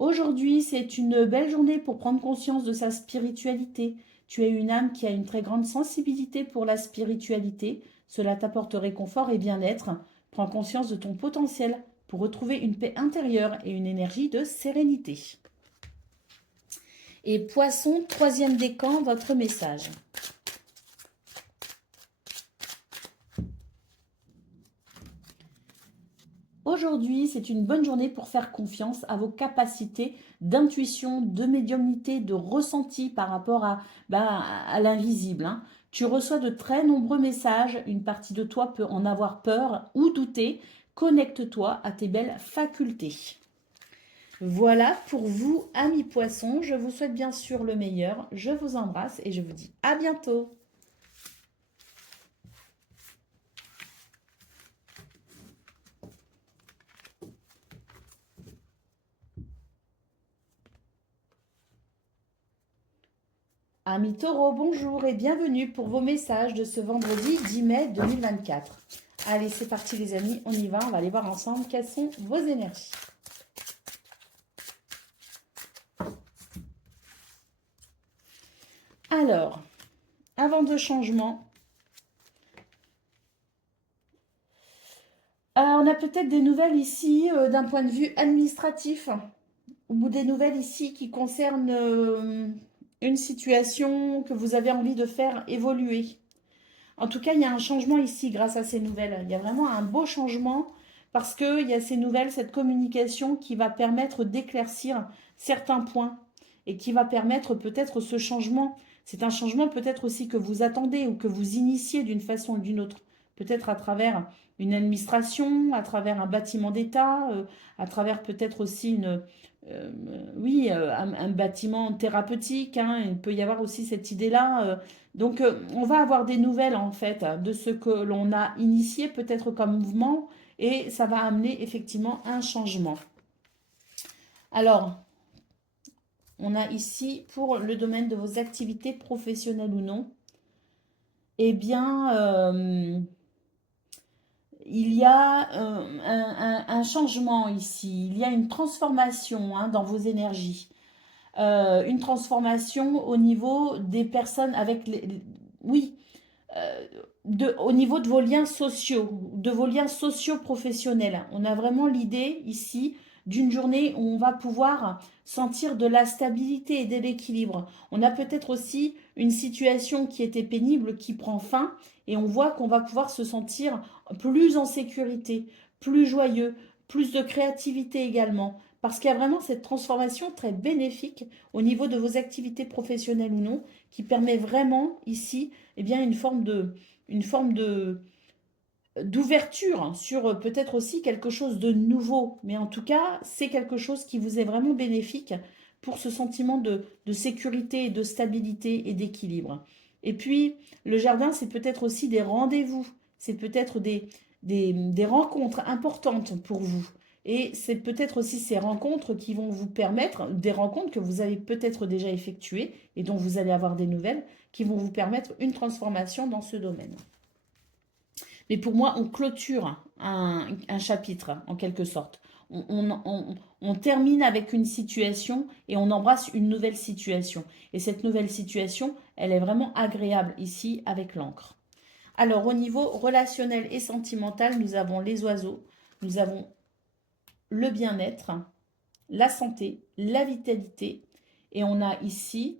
Aujourd'hui, c'est une belle journée pour prendre conscience de sa spiritualité. Tu es une âme qui a une très grande sensibilité pour la spiritualité. Cela t'apporte réconfort et bien-être. Prends conscience de ton potentiel pour retrouver une paix intérieure et une énergie de sérénité. Et Poisson, troisième décan, votre message. Aujourd'hui, c'est une bonne journée pour faire confiance à vos capacités d'intuition, de médiumnité, de ressenti par rapport à l'invisible. Hein. Tu reçois de très nombreux messages. Une partie de toi peut en avoir peur ou douter. Connecte-toi à tes belles facultés. Voilà pour vous, amis poissons. Je vous souhaite bien sûr le meilleur. Je vous embrasse et je vous dis à bientôt. Amis taureaux, bonjour et bienvenue pour vos messages de ce vendredi 10 mai 2024. Allez, c'est parti les amis, on y va, on va aller voir ensemble quelles sont vos énergies. Alors, avant de changement, on a peut-être des nouvelles ici d'un point de vue administratif ou des nouvelles ici qui concernent une situation que vous avez envie de faire évoluer. En tout cas, il y a un changement ici grâce à ces nouvelles. Il y a vraiment un beau changement parce qu'il y a ces nouvelles, cette communication qui va permettre d'éclaircir certains points et qui va permettre peut-être ce changement. C'est un changement peut-être aussi que vous attendez ou que vous initiez d'une façon ou d'une autre. Peut-être à travers une administration, à travers un bâtiment d'État, à travers peut-être aussi un bâtiment thérapeutique. Hein. Il peut y avoir aussi cette idée-là. Donc, on va avoir des nouvelles, en fait, de ce que l'on a initié, peut-être comme mouvement, et ça va amener effectivement un changement. Alors, on a ici, pour le domaine de vos activités professionnelles ou non, eh bien, il y a un changement ici, il y a une transformation hein, dans vos énergies. Une transformation au niveau des personnes avec oui, au niveau de vos liens sociaux, de vos liens socio-professionnels. On a vraiment l'idée ici d'une journée où on va pouvoir sentir de la stabilité et de l'équilibre. On a peut-être aussi une situation qui était pénible qui prend fin et on voit qu'on va pouvoir se sentir plus en sécurité, plus joyeux, plus de créativité également. Parce qu'il y a vraiment cette transformation très bénéfique au niveau de vos activités professionnelles ou non, qui permet vraiment ici eh bien, une forme d'ouverture sur peut-être aussi quelque chose de nouveau. Mais en tout cas, c'est quelque chose qui vous est vraiment bénéfique pour ce sentiment de sécurité, de stabilité et d'équilibre. Et puis, le jardin, c'est peut-être aussi des rendez-vous, c'est peut-être des rencontres importantes pour vous. Et c'est peut-être aussi ces rencontres qui vont vous permettre, des rencontres que vous avez peut-être déjà effectuées et dont vous allez avoir des nouvelles, qui vont vous permettre une transformation dans ce domaine. Mais pour moi, on clôture un chapitre, en quelque sorte. On termine avec une situation et on embrasse une nouvelle situation. Et cette nouvelle situation, elle est vraiment agréable ici avec l'encre. Alors, au niveau relationnel et sentimental, nous avons les oiseaux, nous avons le bien-être, la santé, la vitalité. Et on a ici,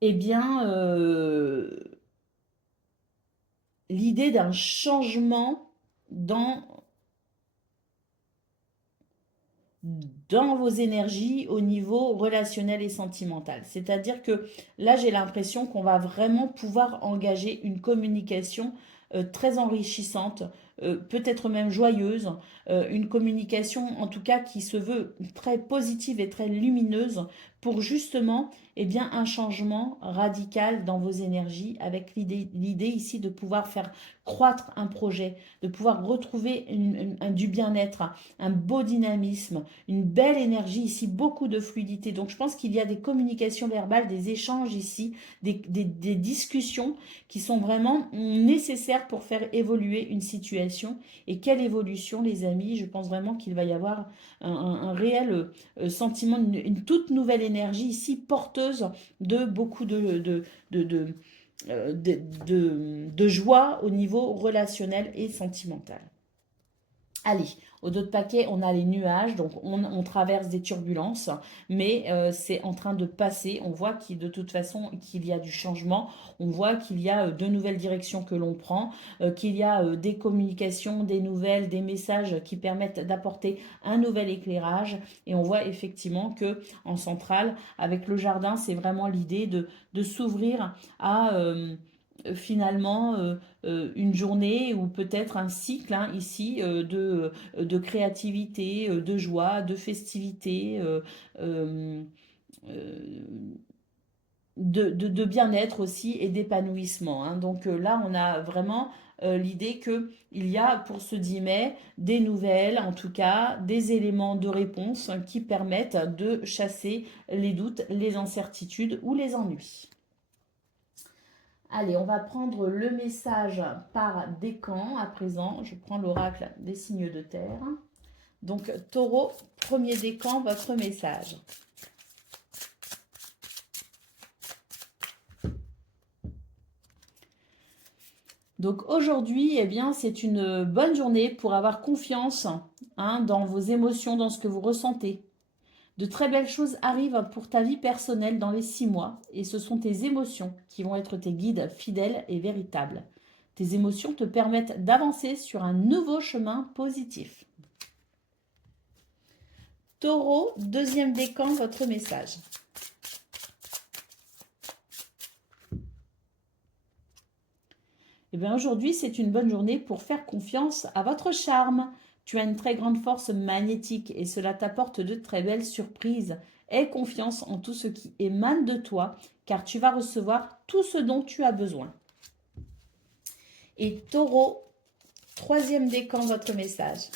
eh bien, l'idée d'un changement dans vos énergies au niveau relationnel et sentimental. C'est-à-dire que là, j'ai l'impression qu'on va vraiment pouvoir engager une communication très enrichissante, peut-être même joyeuse, une communication en tout cas qui se veut très positive et très lumineuse pour justement eh bien, un changement radical dans vos énergies avec l'idée ici de pouvoir faire croître un projet, de pouvoir retrouver du bien-être, un beau dynamisme, une belle énergie ici, beaucoup de fluidité. Donc je pense qu'il y a des communications verbales, des échanges ici, des discussions qui sont vraiment nécessaires pour faire évoluer une situation. Et quelle évolution les amis, je pense vraiment qu'il va y avoir un réel sentiment, une toute nouvelle énergie ici, porteuse de beaucoup de joie au niveau relationnel et sentimental. Allez, au dos de paquet, on a les nuages, donc on traverse des turbulences, mais c'est en train de passer. On voit de toute façon qu'il y a du changement, on voit qu'il y a de nouvelles directions que l'on prend, qu'il y a des communications, des nouvelles, des messages qui permettent d'apporter un nouvel éclairage. Et on voit effectivement que en centrale, avec le jardin, c'est vraiment l'idée de s'ouvrir à finalement une journée ou peut-être un cycle hein, ici de créativité, de joie, de festivité, euh, euh, de bien-être aussi et d'épanouissement. Hein. Donc là, on a vraiment l'idée qu'il y a pour ce 10 mai des nouvelles, en tout cas des éléments de réponse qui permettent de chasser les doutes, les incertitudes ou les ennuis. Allez, on va prendre le message par décan à présent. Je prends l'oracle des signes de terre. Donc, taureau, premier décan, votre message. Donc aujourd'hui, eh bien, c'est une bonne journée pour avoir confiance hein, dans vos émotions, dans ce que vous ressentez. De très belles choses arrivent pour ta vie personnelle dans les 6 mois et ce sont tes émotions qui vont être tes guides fidèles et véritables. Tes émotions te permettent d'avancer sur un nouveau chemin positif. Taureau, deuxième décan, votre message. Eh bien aujourd'hui, c'est une bonne journée pour faire confiance à votre charme. Tu as une très grande force magnétique et cela t'apporte de très belles surprises. Aie confiance en tout ce qui émane de toi, car tu vas recevoir tout ce dont tu as besoin. Et Taureau, troisième décan, votre message.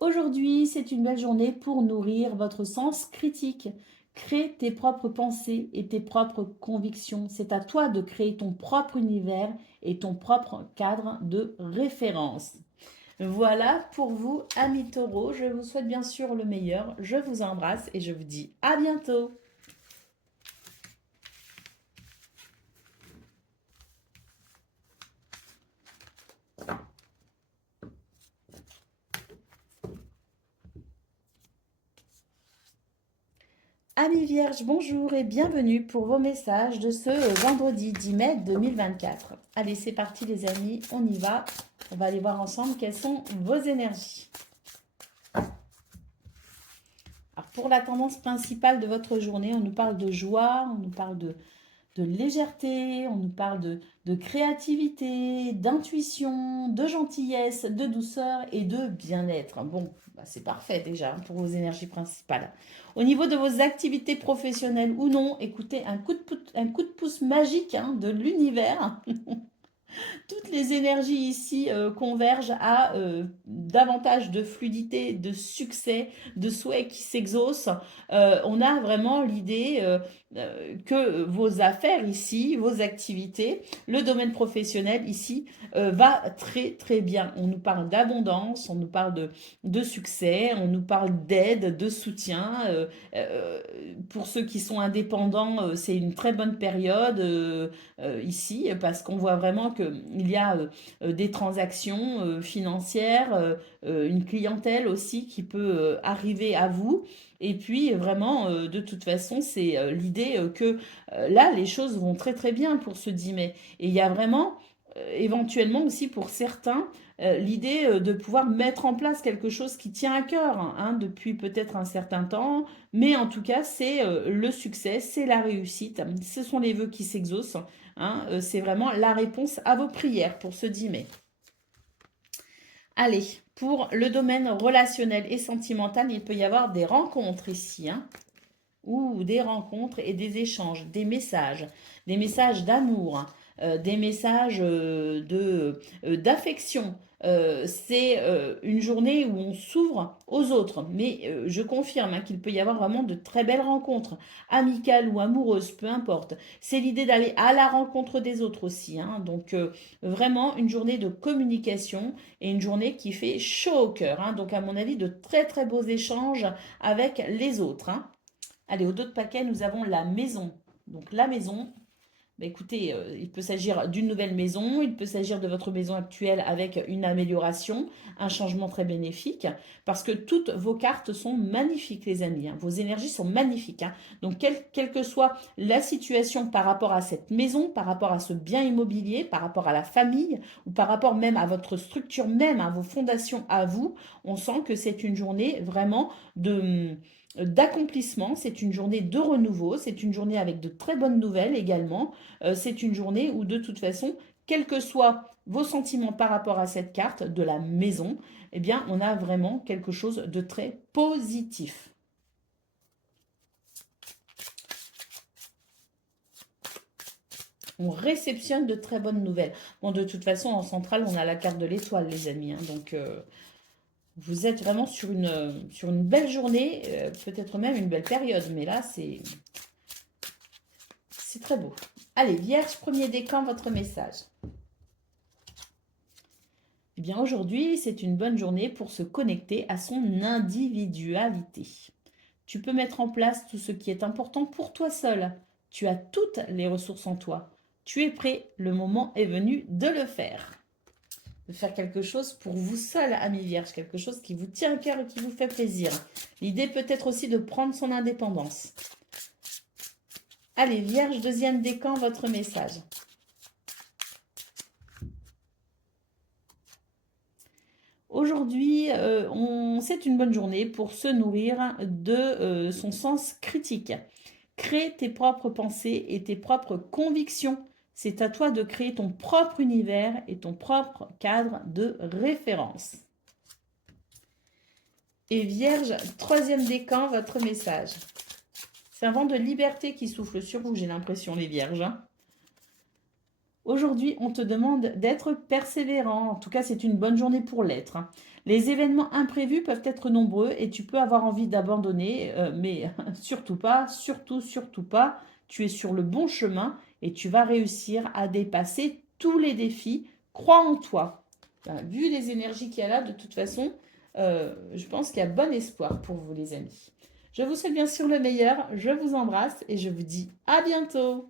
Aujourd'hui, c'est une belle journée pour nourrir votre sens critique. Crée tes propres pensées et tes propres convictions. C'est à toi de créer ton propre univers et ton propre cadre de référence. Voilà pour vous, amis taureaux. Je vous souhaite bien sûr le meilleur. Je vous embrasse et je vous dis à bientôt. Amis Vierges, bonjour et bienvenue pour vos messages de ce vendredi 10 mai 2024. Allez, c'est parti les amis, on y va. On va aller voir ensemble quelles sont vos énergies. Alors, pour la tendance principale de votre journée, on nous parle de joie, on nous parle de légèreté, on nous parle de créativité, d'intuition, de gentillesse, de douceur et de bien-être. Bon, bah c'est parfait déjà pour vos énergies principales. Au niveau de vos activités professionnelles ou non, écoutez, un coup de pouce magique hein, de l'univers. Toutes les énergies ici convergent à davantage de fluidité, de succès, de souhaits qui s'exaucent. On a vraiment l'idée que vos affaires ici, vos activités, le domaine professionnel ici va très très bien. On nous parle d'abondance, on nous parle de succès, on nous parle d'aide, de soutien. Pour ceux qui sont indépendants, c'est une très bonne période ici parce qu'on voit vraiment qu'il y a des transactions financières, une clientèle aussi qui peut arriver à vous. Et puis vraiment, de toute façon, c'est l'idée que là, les choses vont très très bien pour ce 10 mai. Et il y a vraiment, éventuellement aussi pour certains, l'idée de pouvoir mettre en place quelque chose qui tient à cœur hein, depuis peut-être un certain temps. Mais en tout cas, c'est le succès, c'est la réussite. Ce sont les vœux qui s'exaucent. Hein, c'est vraiment la réponse à vos prières pour ce 10 mai. Allez, pour le domaine relationnel et sentimental, il peut y avoir des rencontres ici, hein, ou des rencontres et des échanges, des messages d'amour, des messages d'affection. C'est une journée où on s'ouvre aux autres, mais je confirme hein, qu'il peut y avoir vraiment de très belles rencontres, amicales ou amoureuses, peu importe. C'est l'idée d'aller à la rencontre des autres aussi, hein, donc vraiment une journée de communication et une journée qui fait chaud au cœur, hein, donc à mon avis de très très beaux échanges avec les autres. Hein. Allez, au dos de paquet, nous avons la maison. Donc la maison, écoutez, il peut s'agir d'une nouvelle maison, il peut s'agir de votre maison actuelle avec une amélioration, un changement très bénéfique, parce que toutes vos cartes sont magnifiques, les amis, hein. Vos énergies sont magnifiques, hein. Donc, quelle que soit la situation par rapport à cette maison, par rapport à ce bien immobilier, par rapport à la famille, ou par rapport même à votre structure même, à vos fondations à vous, on sent que c'est une journée vraiment d'accomplissement, c'est une journée de renouveau, c'est une journée avec de très bonnes nouvelles également. C'est une journée où de toute façon, quels que soient vos sentiments par rapport à cette carte de la maison, eh bien on a vraiment quelque chose de très positif. On réceptionne de très bonnes nouvelles. Bon, de toute façon, en centrale, on a la carte de l'étoile, les amis, hein. Donc, vous êtes vraiment sur une belle journée, peut-être même une belle période. Mais là, c'est très beau. Allez, Vierge, premier décan, votre message. Eh bien, aujourd'hui, c'est une bonne journée pour se connecter à son individualité. Tu peux mettre en place tout ce qui est important pour toi seul. Tu as toutes les ressources en toi. Tu es prêt, le moment est venu de le faire. De faire quelque chose pour vous seul, ami Vierge, quelque chose qui vous tient à cœur et qui vous fait plaisir. L'idée peut être aussi de prendre son indépendance. Allez, Vierge, deuxième décan, votre message. Aujourd'hui, c'est une bonne journée pour se nourrir de son sens critique. Crée tes propres pensées et tes propres convictions. C'est à toi de créer ton propre univers et ton propre cadre de référence. Et Vierge, troisième décan, votre message. C'est un vent de liberté qui souffle sur vous, j'ai l'impression, les Vierges, hein. Aujourd'hui, on te demande d'être persévérant. En tout cas, c'est une bonne journée pour l'être, hein. Les événements imprévus peuvent être nombreux et tu peux avoir envie d'abandonner, mais surtout pas, surtout pas. Tu es sur le bon chemin et tu vas réussir à dépasser tous les défis. Crois en toi. Ben, vu les énergies qu'il y a là, de toute façon, je pense qu'il y a bon espoir pour vous, les amis. Je vous souhaite bien sûr le meilleur. Je vous embrasse et je vous dis à bientôt.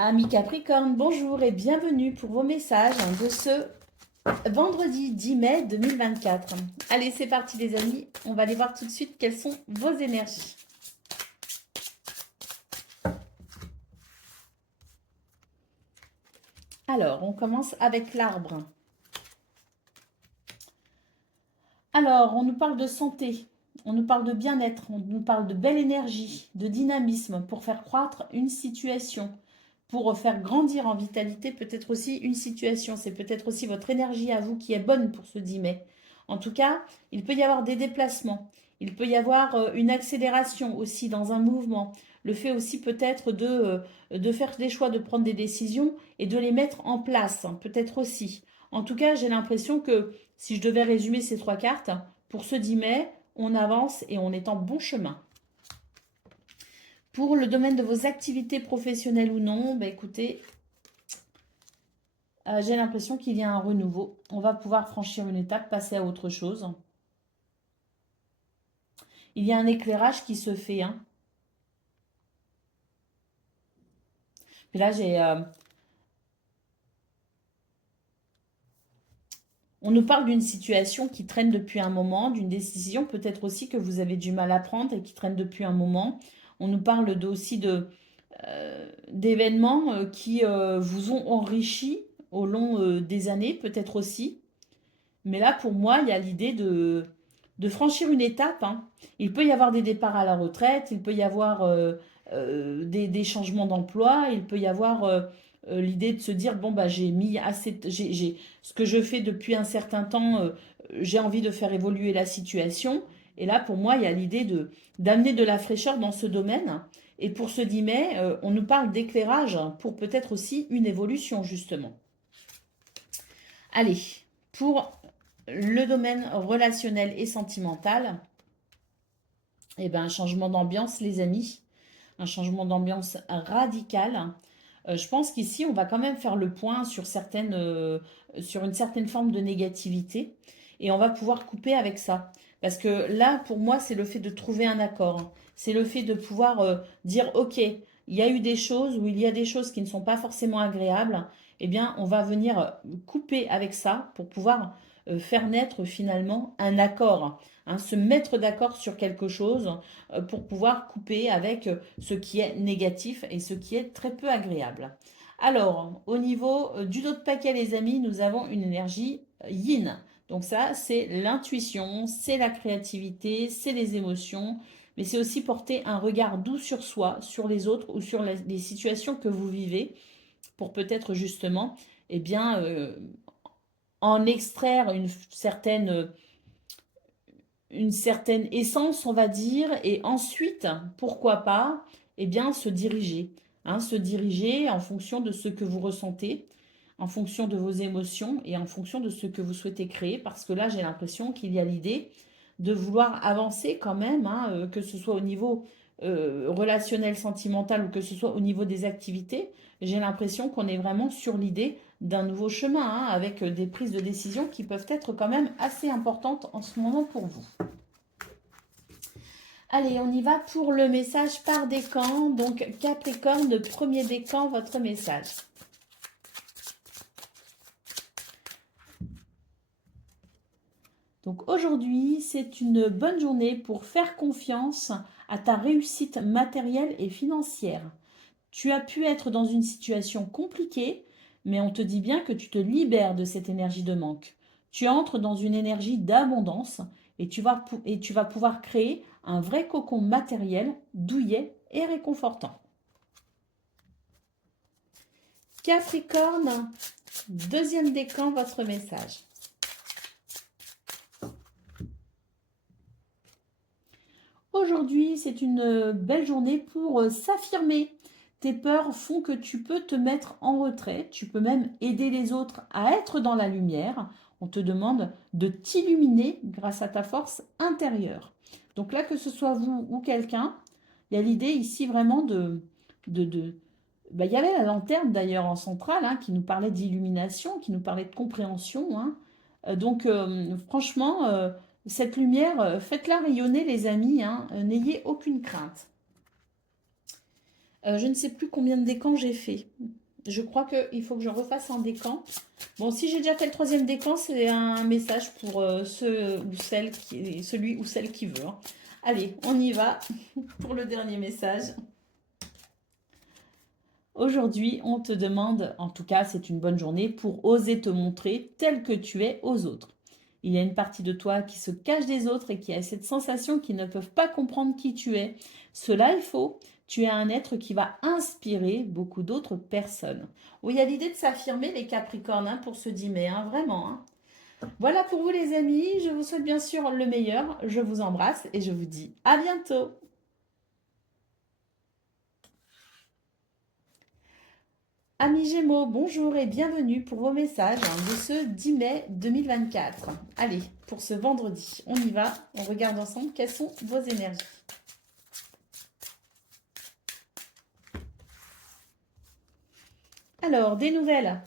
Amis Capricorne, bonjour et bienvenue pour vos messages de ce vendredi 10 mai 2024. Allez, c'est parti les amis, on va aller voir tout de suite quelles sont vos énergies. Alors, on commence avec l'arbre. Alors, on nous parle de santé, on nous parle de bien-être, on nous parle de belle énergie, de dynamisme pour faire croître une situation, pour faire grandir en vitalité peut-être aussi une situation. C'est peut-être aussi votre énergie à vous qui est bonne pour ce 10 mai. En tout cas, il peut y avoir des déplacements. Il peut y avoir une accélération aussi dans un mouvement. Le fait aussi peut-être de faire des choix, de prendre des décisions et de les mettre en place, hein, peut-être aussi. En tout cas, j'ai l'impression que si je devais résumer ces trois cartes, pour ce 10 mai, on avance et on est en bon chemin. Pour le domaine de vos activités professionnelles ou non, bah écoutez, j'ai l'impression qu'il y a un renouveau. On va pouvoir franchir une étape, passer à autre chose. Il y a un éclairage qui se fait, hein. Puis là, on nous parle d'une situation qui traîne depuis un moment, d'une décision peut-être aussi que vous avez du mal à prendre et qui traîne depuis un moment. On nous parle aussi d'événements qui vous ont enrichi au long des années, peut-être aussi. Mais là, pour moi, il y a l'idée de franchir une étape, hein. Il peut y avoir des départs à la retraite, il peut y avoir des changements d'emploi, il peut y avoir l'idée de se dire, bon, bah, j'ai mis assez, ce que je fais depuis un certain temps, j'ai envie de faire évoluer la situation. Et là, pour moi, il y a l'idée d'amener de la fraîcheur dans ce domaine. Et pour ce 10 mai, on nous parle d'éclairage pour peut-être aussi une évolution, justement. Allez, pour le domaine relationnel et sentimental, eh ben, un changement d'ambiance, les amis. Un changement d'ambiance radical. Je pense qu'ici, on va quand même faire le point sur une certaine forme de négativité et on va pouvoir couper avec ça. Parce que là, pour moi, c'est le fait de trouver un accord. C'est le fait de pouvoir dire, OK, il y a eu des choses ou il y a des choses qui ne sont pas forcément agréables. Eh bien, on va venir couper avec ça pour pouvoir faire naître finalement un accord, hein, se mettre d'accord sur quelque chose pour pouvoir couper avec ce qui est négatif et ce qui est très peu agréable. Alors, au niveau du dos de paquet, les amis, nous avons une énergie yin. Donc ça, c'est l'intuition, c'est la créativité, c'est les émotions, mais c'est aussi porter un regard doux sur soi, sur les autres ou sur les situations que vous vivez pour peut-être justement, eh bien, en extraire une certaine essence, on va dire, et ensuite, pourquoi pas, eh bien, se diriger. Hein, se diriger en fonction de ce que vous ressentez, en fonction de vos émotions et en fonction de ce que vous souhaitez créer, parce que là, j'ai l'impression qu'il y a l'idée de vouloir avancer quand même, hein, que ce soit au niveau relationnel, sentimental ou que ce soit au niveau des activités. J'ai l'impression qu'on est vraiment sur l'idée d'un nouveau chemin, hein, avec des prises de décision qui peuvent être quand même assez importantes en ce moment pour vous. Allez, on y va pour le message par décan. Donc, Capricorne, le premier décan, votre message. Donc, aujourd'hui, c'est une bonne journée pour faire confiance à ta réussite matérielle et financière. Tu as pu être dans une situation compliquée, mais on te dit bien que tu te libères de cette énergie de manque. Tu entres dans une énergie d'abondance et tu vas pouvoir créer un vrai cocon matériel, douillet et réconfortant. Capricorne, deuxième décan, votre message. Aujourd'hui, c'est une belle journée pour s'affirmer. Tes peurs font que tu peux te mettre en retrait, tu peux même aider les autres à être dans la lumière. On te demande de t'illuminer grâce à ta force intérieure. Donc là, que ce soit vous ou quelqu'un, il y a l'idée ici vraiment de il y avait la lanterne d'ailleurs en centrale, hein, qui nous parlait d'illumination, qui nous parlait de compréhension, hein. Franchement, cette lumière, faites-la rayonner les amis, hein, n'ayez aucune crainte. Je ne sais plus combien de décans j'ai fait. Je crois qu'il faut que je refasse un décan. Bon, si j'ai déjà fait le troisième décan, c'est un message pour celui ou celle qui veut, hein. Allez, on y va pour le dernier message. Aujourd'hui, on te demande, en tout cas, c'est une bonne journée pour oser te montrer tel que tu es aux autres. Il y a une partie de toi qui se cache des autres et qui a cette sensation qu'ils ne peuvent pas comprendre qui tu es. Cela est faux. Tu es un être qui va inspirer beaucoup d'autres personnes. Oui, il y a l'idée de s'affirmer, les Capricornes, hein, pour ce 10 mai, hein, vraiment. Hein. Voilà pour vous, les amis. Je vous souhaite bien sûr le meilleur. Je vous embrasse et je vous dis à bientôt. Amis Gémeaux, bonjour et bienvenue pour vos messages de ce 10 mai 2024. Allez, pour ce vendredi, on y va, on regarde ensemble quelles sont vos énergies. Alors, des nouvelles,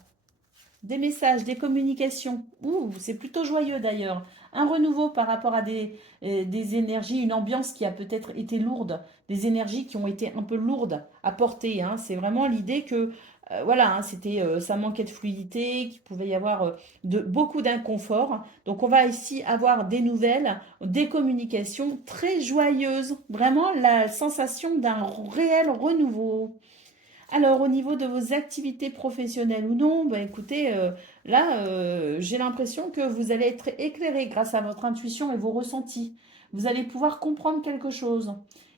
des messages, des communications. Ouh, c'est plutôt joyeux d'ailleurs. Un renouveau par rapport à des énergies, une ambiance qui a peut-être été lourde, des énergies qui ont été un peu lourdes à porter, hein. C'est vraiment l'idée que voilà, hein, ça manquait de fluidité, qu'il pouvait y avoir beaucoup d'inconfort. Donc on va ici avoir des nouvelles, des communications très joyeuses, vraiment la sensation d'un réel renouveau. Alors, au niveau de vos activités professionnelles ou non, bah, écoutez, là, j'ai l'impression que vous allez être éclairé grâce à votre intuition et vos ressentis. Vous allez pouvoir comprendre quelque chose.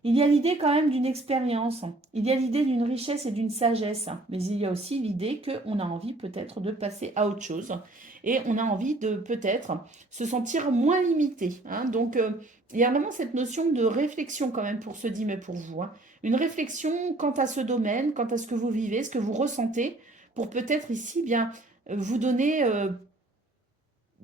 Il y a l'idée quand même d'une expérience. Il y a l'idée d'une richesse et d'une sagesse. Mais il y a aussi l'idée qu'on a envie peut-être de passer à autre chose. Et on a envie de peut-être se sentir moins limité, hein. Donc, il y a vraiment cette notion de réflexion quand même pour ce 10 mai pour vous, hein. Une réflexion quant à ce domaine, quant à ce que vous vivez, ce que vous ressentez, pour peut-être ici bien vous donner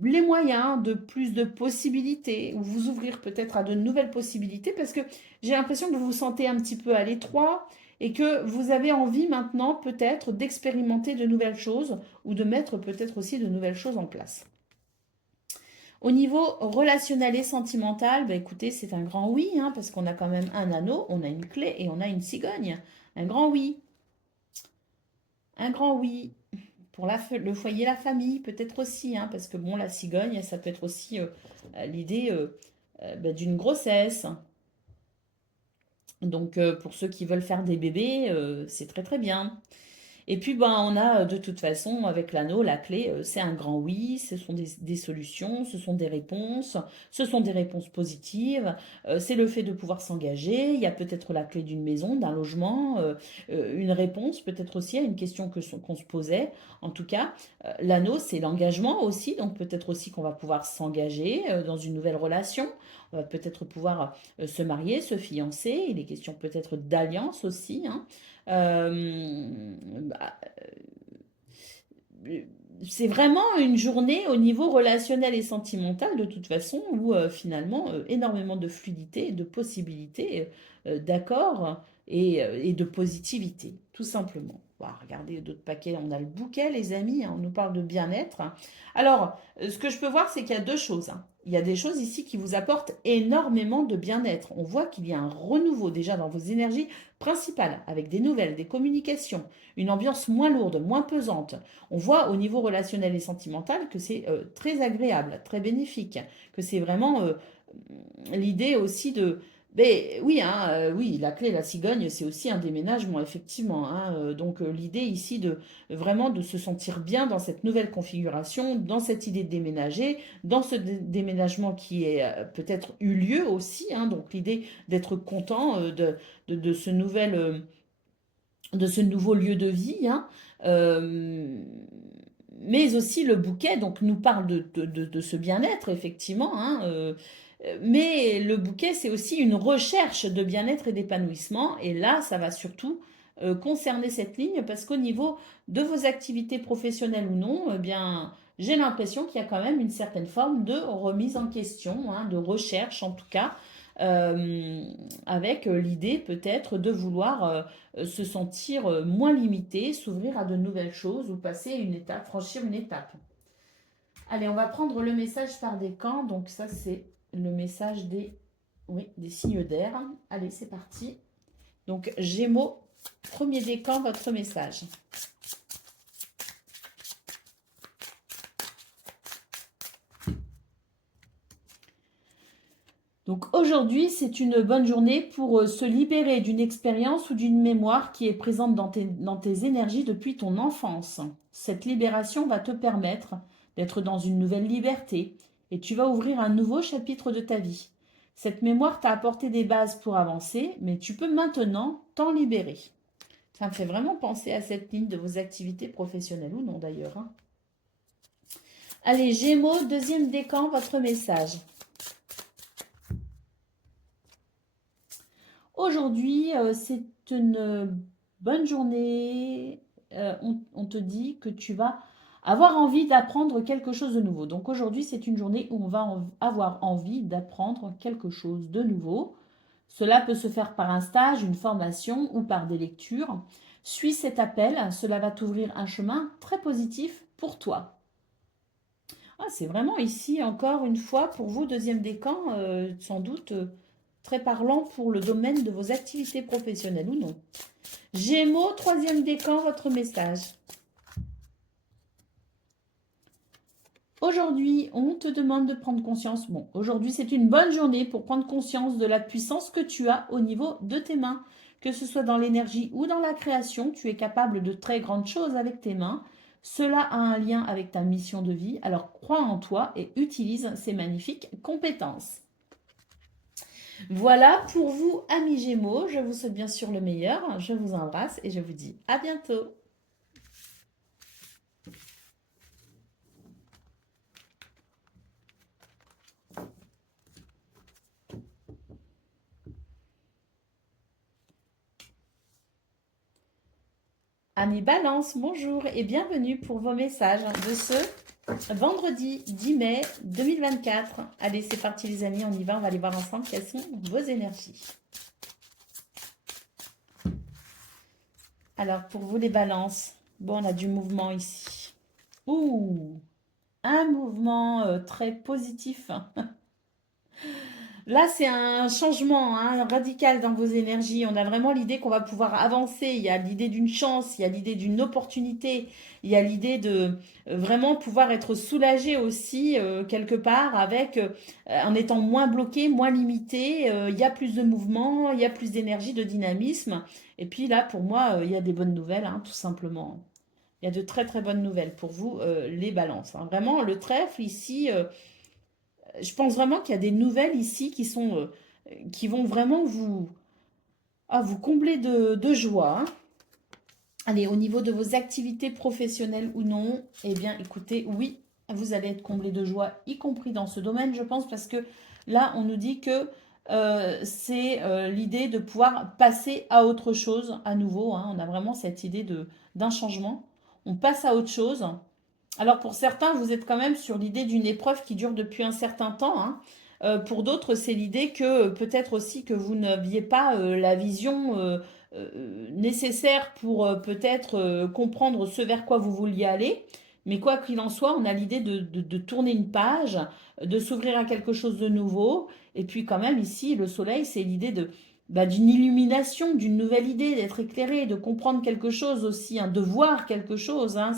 les moyens de plus de possibilités, ou vous ouvrir peut-être à de nouvelles possibilités, parce que j'ai l'impression que vous vous sentez un petit peu à l'étroit, et que vous avez envie maintenant peut-être d'expérimenter de nouvelles choses ou de mettre peut-être aussi de nouvelles choses en place. Au niveau relationnel et sentimental, bah écoutez, c'est un grand oui, hein, parce qu'on a quand même un anneau, on a une clé et on a une cigogne. Un grand oui. Un grand oui. Pour le foyer, la famille, peut-être aussi, hein, parce que bon, la cigogne, ça peut être aussi l'idée bah, d'une grossesse. Donc, pour ceux qui veulent faire des bébés, c'est très très bien. Et puis, ben, on a de toute façon, avec l'anneau, la clé, c'est un grand oui, ce sont des solutions, ce sont des réponses positives, c'est le fait de pouvoir s'engager, il y a peut-être la clé d'une maison, d'un logement, une réponse peut-être aussi à une question qu'on se posait. En tout cas, l'anneau, c'est l'engagement aussi, donc peut-être aussi qu'on va pouvoir s'engager dans une nouvelle relation, on va peut-être pouvoir se marier, se fiancer, il est question peut-être d'alliance aussi, hein. Bah, c'est vraiment une journée au niveau relationnel et sentimental de toute façon où finalement énormément de fluidité, de possibilités, d'accords et de positivité, tout simplement. Voilà, regardez d'autres paquets, on a le bouquet les amis, hein, on nous parle de bien-être. Alors, ce que je peux voir, c'est qu'il y a deux choses, hein. Il y a des choses ici qui vous apportent énormément de bien-être. On voit qu'il y a un renouveau déjà dans vos énergies principales, avec des nouvelles, des communications, une ambiance moins lourde, moins pesante. On voit au niveau relationnel et sentimental que c'est très agréable, très bénéfique, que c'est vraiment l'idée aussi de... Mais oui, hein, oui, la clé, la cigogne, c'est aussi un déménagement, effectivement, hein. Donc l'idée ici de vraiment de se sentir bien dans cette nouvelle configuration, dans cette idée de déménager, dans ce déménagement qui est peut-être eu lieu aussi, hein. Donc l'idée d'être content de ce de ce nouveau lieu de vie, hein. Euh, mais aussi le bouquet donc nous parle de ce bien-être, effectivement, hein, mais le bouquet, c'est aussi une recherche de bien-être et d'épanouissement. Et là, ça va surtout concerner cette ligne parce qu'au niveau de vos activités professionnelles ou non, eh bien, j'ai l'impression qu'il y a quand même une certaine forme de remise en question, hein, de recherche en tout cas, euh, avec l'idée peut-être de vouloir se sentir moins limité, s'ouvrir à de nouvelles choses ou passer une étape, franchir une étape. Allez, on va prendre le message par décan. Donc ça, c'est le message des, oui, des signes d'air. Allez, c'est parti. Donc Gémeaux, premier décan, votre message. Donc aujourd'hui, c'est une bonne journée pour se libérer d'une expérience ou d'une mémoire qui est présente dans tes énergies depuis ton enfance. Cette libération va te permettre d'être dans une nouvelle liberté et tu vas ouvrir un nouveau chapitre de ta vie. Cette mémoire t'a apporté des bases pour avancer, mais tu peux maintenant t'en libérer. Ça me fait vraiment penser à cette ligne de vos activités professionnelles ou non d'ailleurs, hein. Allez, Gémeaux, deuxième décan, votre message. Aujourd'hui, c'est une bonne journée. On te dit que tu vas avoir envie d'apprendre quelque chose de nouveau. Donc aujourd'hui, c'est une journée où on va avoir envie d'apprendre quelque chose de nouveau. Cela peut se faire par un stage, une formation ou par des lectures. Suis cet appel, cela va t'ouvrir un chemin très positif pour toi. Ah, c'est vraiment ici, encore une fois, pour vous, deuxième décan, sans doute très parlant pour le domaine de vos activités professionnelles ou non. Gémeaux, troisième décan, votre message. Aujourd'hui, on te demande de prendre conscience. Bon, aujourd'hui, c'est une bonne journée pour prendre conscience de la puissance que tu as au niveau de tes mains. Que ce soit dans l'énergie ou dans la création, tu es capable de très grandes choses avec tes mains. Cela a un lien avec ta mission de vie, alors crois en toi et utilise ces magnifiques compétences. Voilà pour vous, amis Gémeaux. Je vous souhaite bien sûr le meilleur. Je vous embrasse et je vous dis à bientôt. Amis Balance, bonjour et bienvenue pour vos messages de ce vendredi 10 mai 2024. Allez, c'est parti les amis, on y va, on va aller voir ensemble quelles sont vos énergies. Alors, pour vous les balances, bon, on a du mouvement ici. Ouh, un mouvement très positif. Là, c'est un changement hein, radical dans vos énergies. On a vraiment l'idée qu'on va pouvoir avancer. Il y a l'idée d'une chance, il y a l'idée d'une opportunité, il y a l'idée de vraiment pouvoir être soulagé aussi quelque part avec, en étant moins bloqué, moins limité. Il y a plus de mouvement, il y a plus d'énergie, de dynamisme. Et puis là, pour moi, il y a des bonnes nouvelles, hein, tout simplement. Il y a de très très bonnes nouvelles pour vous, les balances. Hein. Vraiment, le trèfle ici. Je pense vraiment qu'il y a des nouvelles ici qui sont, qui vont vraiment vous, vous combler de joie. Hein. Allez, au niveau de vos activités professionnelles ou non, eh bien, écoutez, oui, vous allez être comblé de joie, y compris dans ce domaine, je pense, parce que là, on nous dit que c'est l'idée de pouvoir passer à autre chose à nouveau. Hein. On a vraiment cette idée d'un changement. On passe à autre chose. Alors pour certains, vous êtes quand même sur l'idée d'une épreuve qui dure depuis un certain temps. Hein. Pour d'autres, c'est l'idée que peut-être aussi que vous n'aviez pas la vision nécessaire pour peut-être comprendre ce vers quoi vous vouliez aller. Mais quoi qu'il en soit, on a l'idée de tourner une page, de s'ouvrir à quelque chose de nouveau. Et puis quand même ici, le soleil, c'est l'idée d'une illumination, d'une nouvelle idée, d'être éclairé, de comprendre quelque chose aussi, hein, de voir quelque chose. Hein,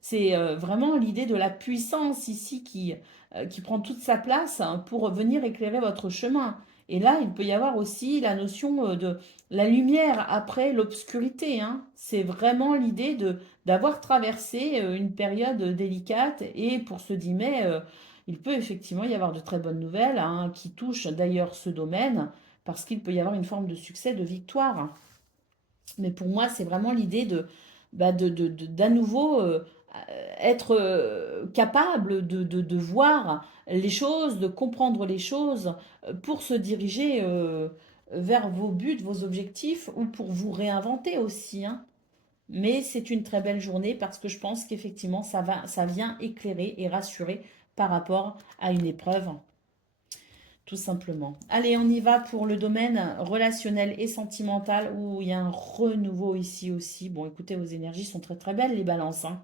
c'est vraiment l'idée de la puissance ici qui prend toute sa place hein, pour venir éclairer votre chemin. Et là, il peut y avoir aussi la notion de la lumière après l'obscurité. Hein. C'est vraiment l'idée d'avoir traversé une période délicate. Et pour ce 10 mai, il peut effectivement y avoir de très bonnes nouvelles hein, qui touchent d'ailleurs ce domaine parce qu'il peut y avoir une forme de succès, de victoire. Mais pour moi, c'est vraiment l'idée d'à nouveau être capable de voir les choses, de comprendre les choses pour se diriger vers vos buts, vos objectifs ou pour vous réinventer aussi. Hein. Mais c'est une très belle journée parce que je pense qu'effectivement, ça vient éclairer et rassurer par rapport à une épreuve tout simplement. Allez, on y va pour le domaine relationnel et sentimental où il y a un renouveau ici aussi. Bon, écoutez, vos énergies sont très très belles, les balances. Hein.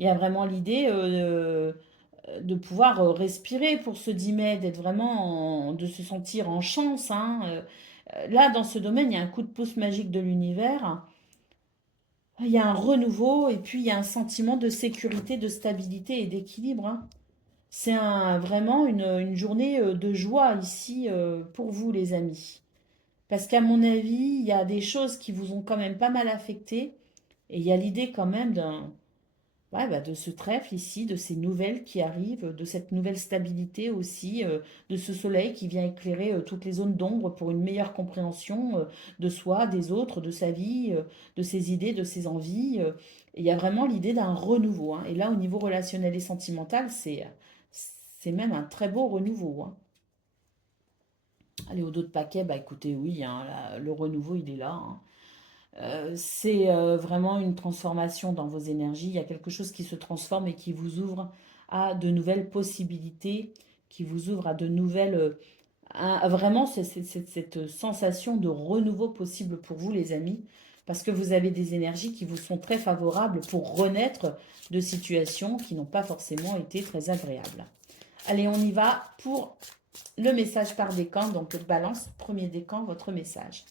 Il y a vraiment l'idée de pouvoir respirer pour ce 10 mai, d'être vraiment, de se sentir en chance. Hein. Là, dans ce domaine, il y a un coup de pouce magique de l'univers. Il y a un renouveau et puis il y a un sentiment de sécurité, de stabilité et d'équilibre. Hein. C'est vraiment une journée de joie ici pour vous, les amis. Parce qu'à mon avis, il y a des choses qui vous ont quand même pas mal affecté. Et il y a l'idée quand même de ce trèfle ici, de ces nouvelles qui arrivent, de cette nouvelle stabilité aussi, de ce soleil qui vient éclairer toutes les zones d'ombre pour une meilleure compréhension de soi, des autres, de sa vie, de ses idées, de ses envies. Et il y a vraiment l'idée d'un renouveau. Hein. Et là, au niveau relationnel et sentimental, c'est même un très beau renouveau. Hein. Allez, au dos de paquet, bah écoutez, oui, hein, le renouveau, il est là. Hein. C'est vraiment une transformation dans vos énergies. Il y a quelque chose qui se transforme et qui vous ouvre à de nouvelles possibilités, qui vous ouvre à de nouvelles... vraiment, cette sensation de renouveau possible pour vous, les amis, parce que vous avez des énergies qui vous sont très favorables pour renaître de situations qui n'ont pas forcément été très agréables. Allez, on y va pour le message par décan. Donc, balance, premier décan, votre message.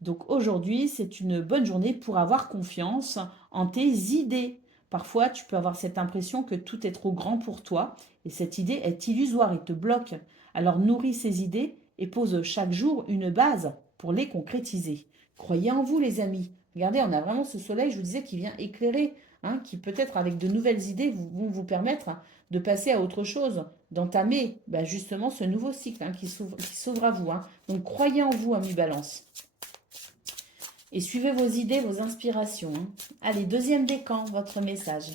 Donc aujourd'hui, c'est une bonne journée pour avoir confiance en tes idées. Parfois, tu peux avoir cette impression que tout est trop grand pour toi et cette idée est illusoire et te bloque. Alors nourris ces idées et pose chaque jour une base pour les concrétiser. Croyez en vous, les amis. Regardez, on a vraiment ce soleil, je vous disais, qui vient éclairer, hein, qui peut-être avec de nouvelles idées vont vous permettre de passer à autre chose, d'entamer justement ce nouveau cycle hein, qui s'ouvre à vous. Hein. Donc croyez en vous, amis Balance. Et suivez vos idées, vos inspirations. Hein. Allez, deuxième décan, votre message.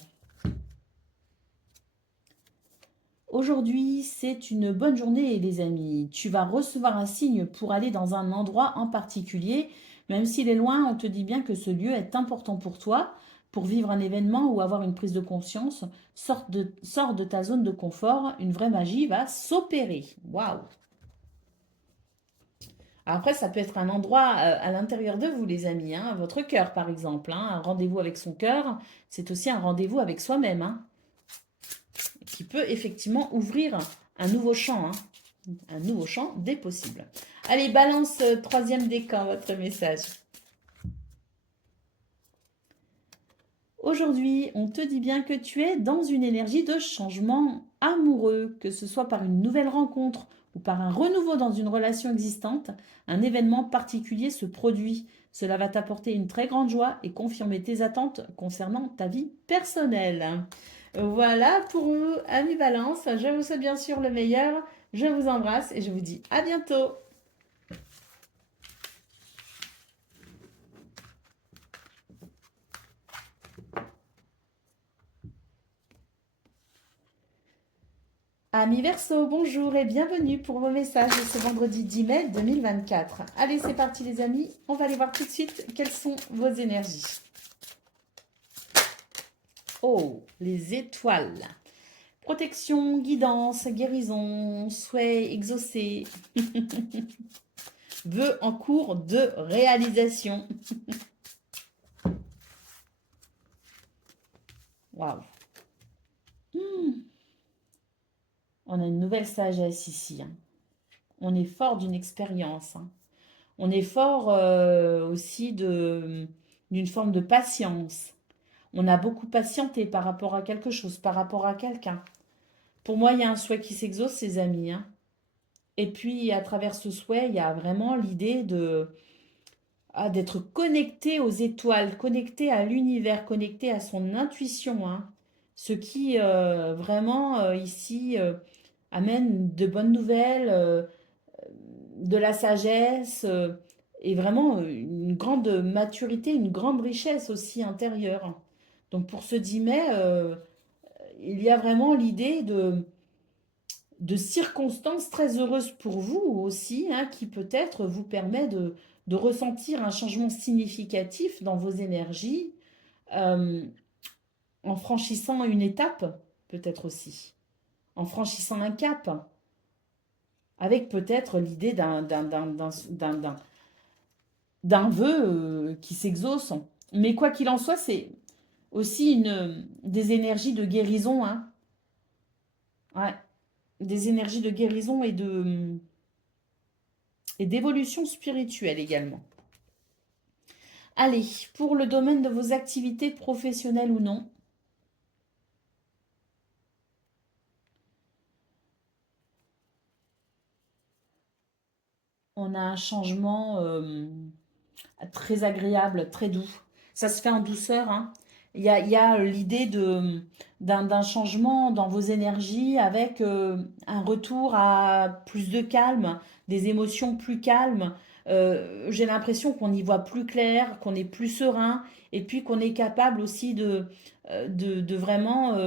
Aujourd'hui, c'est une bonne journée, les amis. Tu vas recevoir un signe pour aller dans un endroit en particulier. Même s'il est loin, on te dit bien que ce lieu est important pour toi, pour vivre un événement ou avoir une prise de conscience. Sors de ta zone de confort. Une vraie magie va s'opérer. Waouh! Après, ça peut être un endroit à l'intérieur de vous, les amis, hein, votre cœur, par exemple. Hein. Un rendez-vous avec son cœur, c'est aussi un rendez-vous avec soi-même, hein, qui peut effectivement ouvrir un nouveau champ, un nouveau champ des possibles. Allez, balance troisième décan, votre message. Aujourd'hui, on te dit bien que tu es dans une énergie de changement amoureux, que ce soit par une nouvelle rencontre ou par un renouveau dans une relation existante, un événement particulier se produit. Cela va t'apporter une très grande joie et confirmer tes attentes concernant ta vie personnelle. Voilà pour vous, amis Balance. Je vous souhaite bien sûr le meilleur. Je vous embrasse et je vous dis à bientôt. Amis Verseau, bonjour et bienvenue pour vos messages de ce vendredi 10 mai 2024. Allez, c'est parti les amis, on va aller voir tout de suite quelles sont vos énergies. Oh, les étoiles. Protection, guidance, guérison, souhait exaucé. Vœux en cours de réalisation. Waouh. On a une nouvelle sagesse ici. Hein. On est fort d'une expérience. Hein. On est fort aussi d'une forme de patience. On a beaucoup patienté par rapport à quelque chose, par rapport à quelqu'un. Pour moi, il y a un souhait qui s'exauce, les amis. Hein. Et puis, à travers ce souhait, il y a vraiment l'idée d'être connecté aux étoiles, connecté à l'univers, connecté à son intuition. Hein. Ce qui, vraiment, ici, amène de bonnes nouvelles, de la sagesse et vraiment une grande maturité, une grande richesse aussi intérieure. Donc pour ce 10 mai, il y a vraiment l'idée de circonstances très heureuses pour vous aussi, hein, qui peut-être vous permet de ressentir un changement significatif dans vos énergies euh, en franchissant une étape, peut-être aussi, en franchissant un cap, avec peut-être l'idée d'un vœu qui s'exauce. Mais quoi qu'il en soit, c'est aussi des énergies de guérison, hein. Ouais, des énergies de guérison et d'évolution spirituelle également. Allez, pour le domaine de vos activités professionnelles ou non, on a un changement très agréable, très doux. Ça se fait en douceur. Hein. Il y a l'idée d'un changement dans vos énergies avec un retour à plus de calme, des émotions plus calmes. J'ai l'impression qu'on y voit plus clair, qu'on est plus serein et puis qu'on est capable aussi de vraiment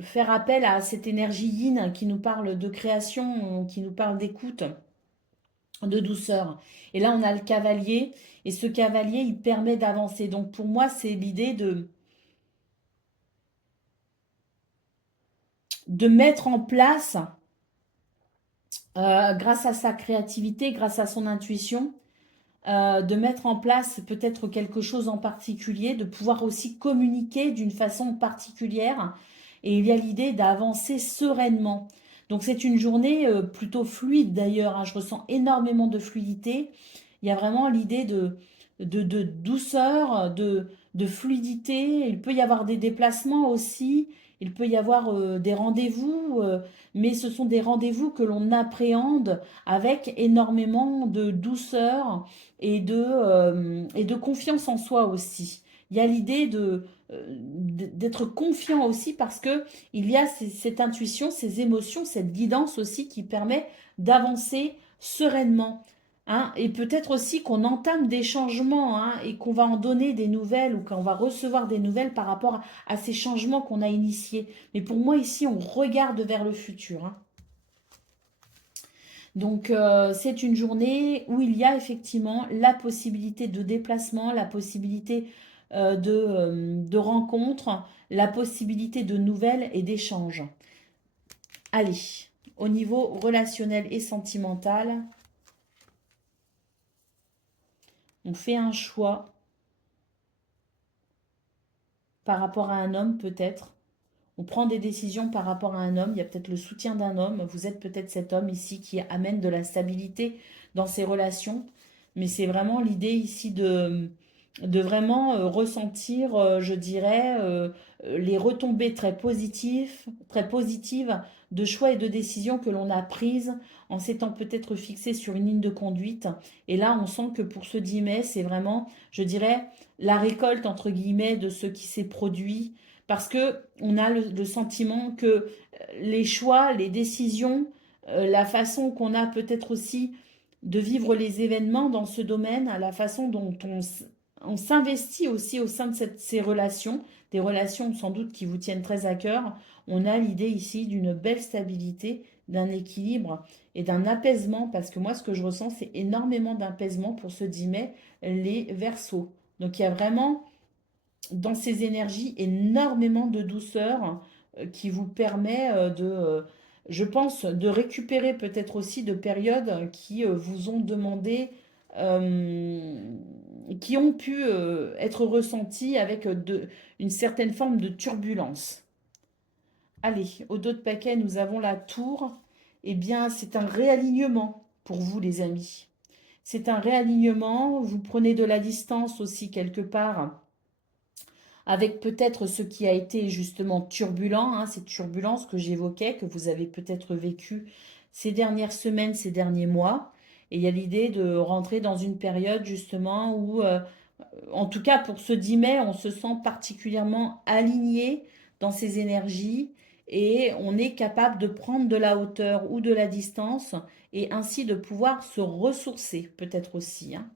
faire appel à cette énergie yin qui nous parle de création, qui nous parle d'écoute de douceur. Et là, on a le cavalier, et ce cavalier, il permet d'avancer. Donc pour moi, c'est l'idée de mettre en place, grâce à sa créativité, grâce à son intuition, de mettre en place peut-être quelque chose en particulier, de pouvoir aussi communiquer d'une façon particulière. Et il y a l'idée d'avancer sereinement. Donc c'est une journée plutôt fluide d'ailleurs. Hein. Je ressens énormément de fluidité. Il y a vraiment l'idée de douceur, de fluidité. Il peut y avoir des déplacements aussi. Il peut y avoir des rendez-vous, mais ce sont des rendez-vous que l'on appréhende avec énormément de douceur et de confiance en soi aussi. Il y a l'idée d'être confiant aussi parce que il y a cette intuition, ces émotions, cette guidance aussi qui permet d'avancer sereinement. Hein, et peut-être aussi qu'on entame des changements hein, et qu'on va en donner des nouvelles ou qu'on va recevoir des nouvelles par rapport à ces changements qu'on a initiés. Mais pour moi ici, on regarde vers le futur. Hein. Donc c'est une journée où il y a effectivement la possibilité de déplacement, la possibilité de rencontres, la possibilité de nouvelles et d'échanges. Allez, au niveau relationnel et sentimental, On fait un choix par rapport à un homme peut-être. On prend des décisions par rapport à un homme. Il y a peut-être le soutien d'un homme. Vous êtes peut-être cet homme ici qui amène de la stabilité dans ses relations. Mais c'est vraiment l'idée ici de vraiment ressentir, je dirais, les retombées très positives de choix et de décisions que l'on a prises en s'étant peut-être fixé sur une ligne de conduite. Et là, on sent que pour ce 10 mai, c'est vraiment, je dirais, la récolte, entre guillemets, de ce qui s'est produit. Parce que on a le sentiment que les choix, les décisions, la façon qu'on a peut-être aussi de vivre les événements dans ce domaine, la façon dont on s'investit aussi au sein de ces relations, des relations sans doute qui vous tiennent très à cœur, on a l'idée ici d'une belle stabilité, d'un équilibre et d'un apaisement, parce que moi ce que je ressens c'est énormément d'apaisement pour ce 10 mai, les Verseaux. Donc il y a vraiment dans ces énergies énormément de douceur qui vous permet je pense, de récupérer peut-être aussi de périodes qui vous ont demandé, euh, qui ont pu être ressenties avec une certaine forme de turbulence. Allez, au dos de paquet, nous avons la tour. Eh bien, c'est un réalignement pour vous, les amis. C'est un réalignement. Vous prenez de la distance aussi quelque part avec peut-être ce qui a été justement turbulent, hein, ces turbulences que j'évoquais, que vous avez peut-être vécues ces dernières semaines, ces derniers mois. Et il y a l'idée de rentrer dans une période justement où, en tout cas pour ce 10 mai, on se sent particulièrement aligné dans ses énergies et on est capable de prendre de la hauteur ou de la distance et ainsi de pouvoir se ressourcer peut-être aussi, hein.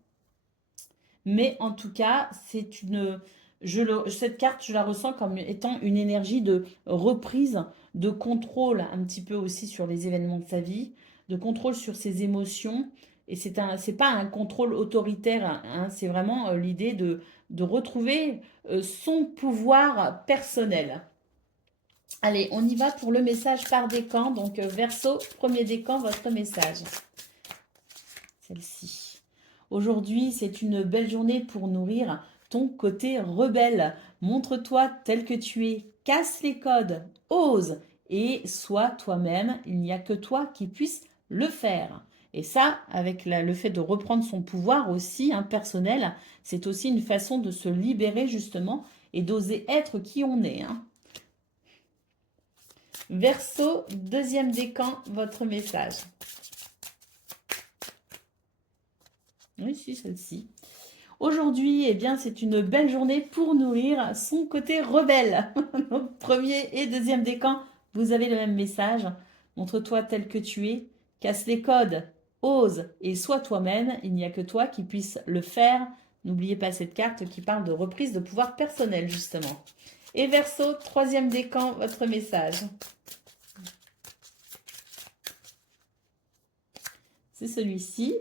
Mais en tout cas, cette carte, je la ressens comme étant une énergie de reprise, de contrôle un petit peu aussi sur les événements de sa vie, de contrôle sur ses émotions. Et c'est pas un contrôle autoritaire, hein, c'est vraiment l'idée de retrouver son pouvoir personnel. Allez, on y va pour le message par décan. Donc, Verseau, premier décan, votre message. Celle-ci. Aujourd'hui, c'est une belle journée pour nourrir ton côté rebelle. Montre-toi tel que tu es, casse les codes, ose et sois toi-même. Il n'y a que toi qui puisse le faire. Et ça, avec le fait de reprendre son pouvoir aussi, hein, personnel, c'est aussi une façon de se libérer justement et d'oser être qui on est, hein. Verseau, deuxième décan, votre message. Oui, si, celle-ci. Aujourd'hui, eh bien, c'est une belle journée pour nourrir son côté rebelle. Donc, premier et deuxième décan, vous avez le même message. Montre-toi tel que tu es, casse les codes, ose et sois toi-même. Il n'y a que toi qui puisse le faire. N'oubliez pas cette carte qui parle de reprise de pouvoir personnel, justement. Et Verseau, troisième décan, votre message. C'est celui-ci.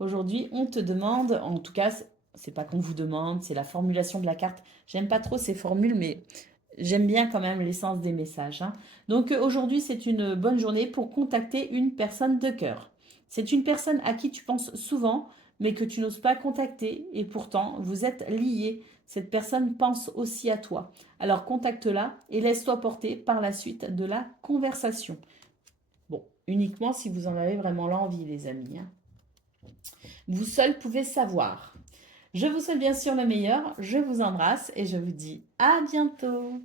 Aujourd'hui, on te demande, en tout cas, c'est pas qu'on vous demande, c'est la formulation de la carte. J'aime pas trop ces formules, mais j'aime bien quand même l'essence des messages, hein. Donc aujourd'hui, c'est une bonne journée pour contacter une personne de cœur. C'est une personne à qui tu penses souvent, mais que tu n'oses pas contacter, et pourtant vous êtes liés. Cette personne pense aussi à toi. Alors contacte-la et laisse-toi porter par la suite de la conversation. Bon, uniquement si vous en avez vraiment l'envie, les amis, hein. Vous seul pouvez savoir. Je vous souhaite bien sûr le meilleur, je vous embrasse et je vous dis à bientôt.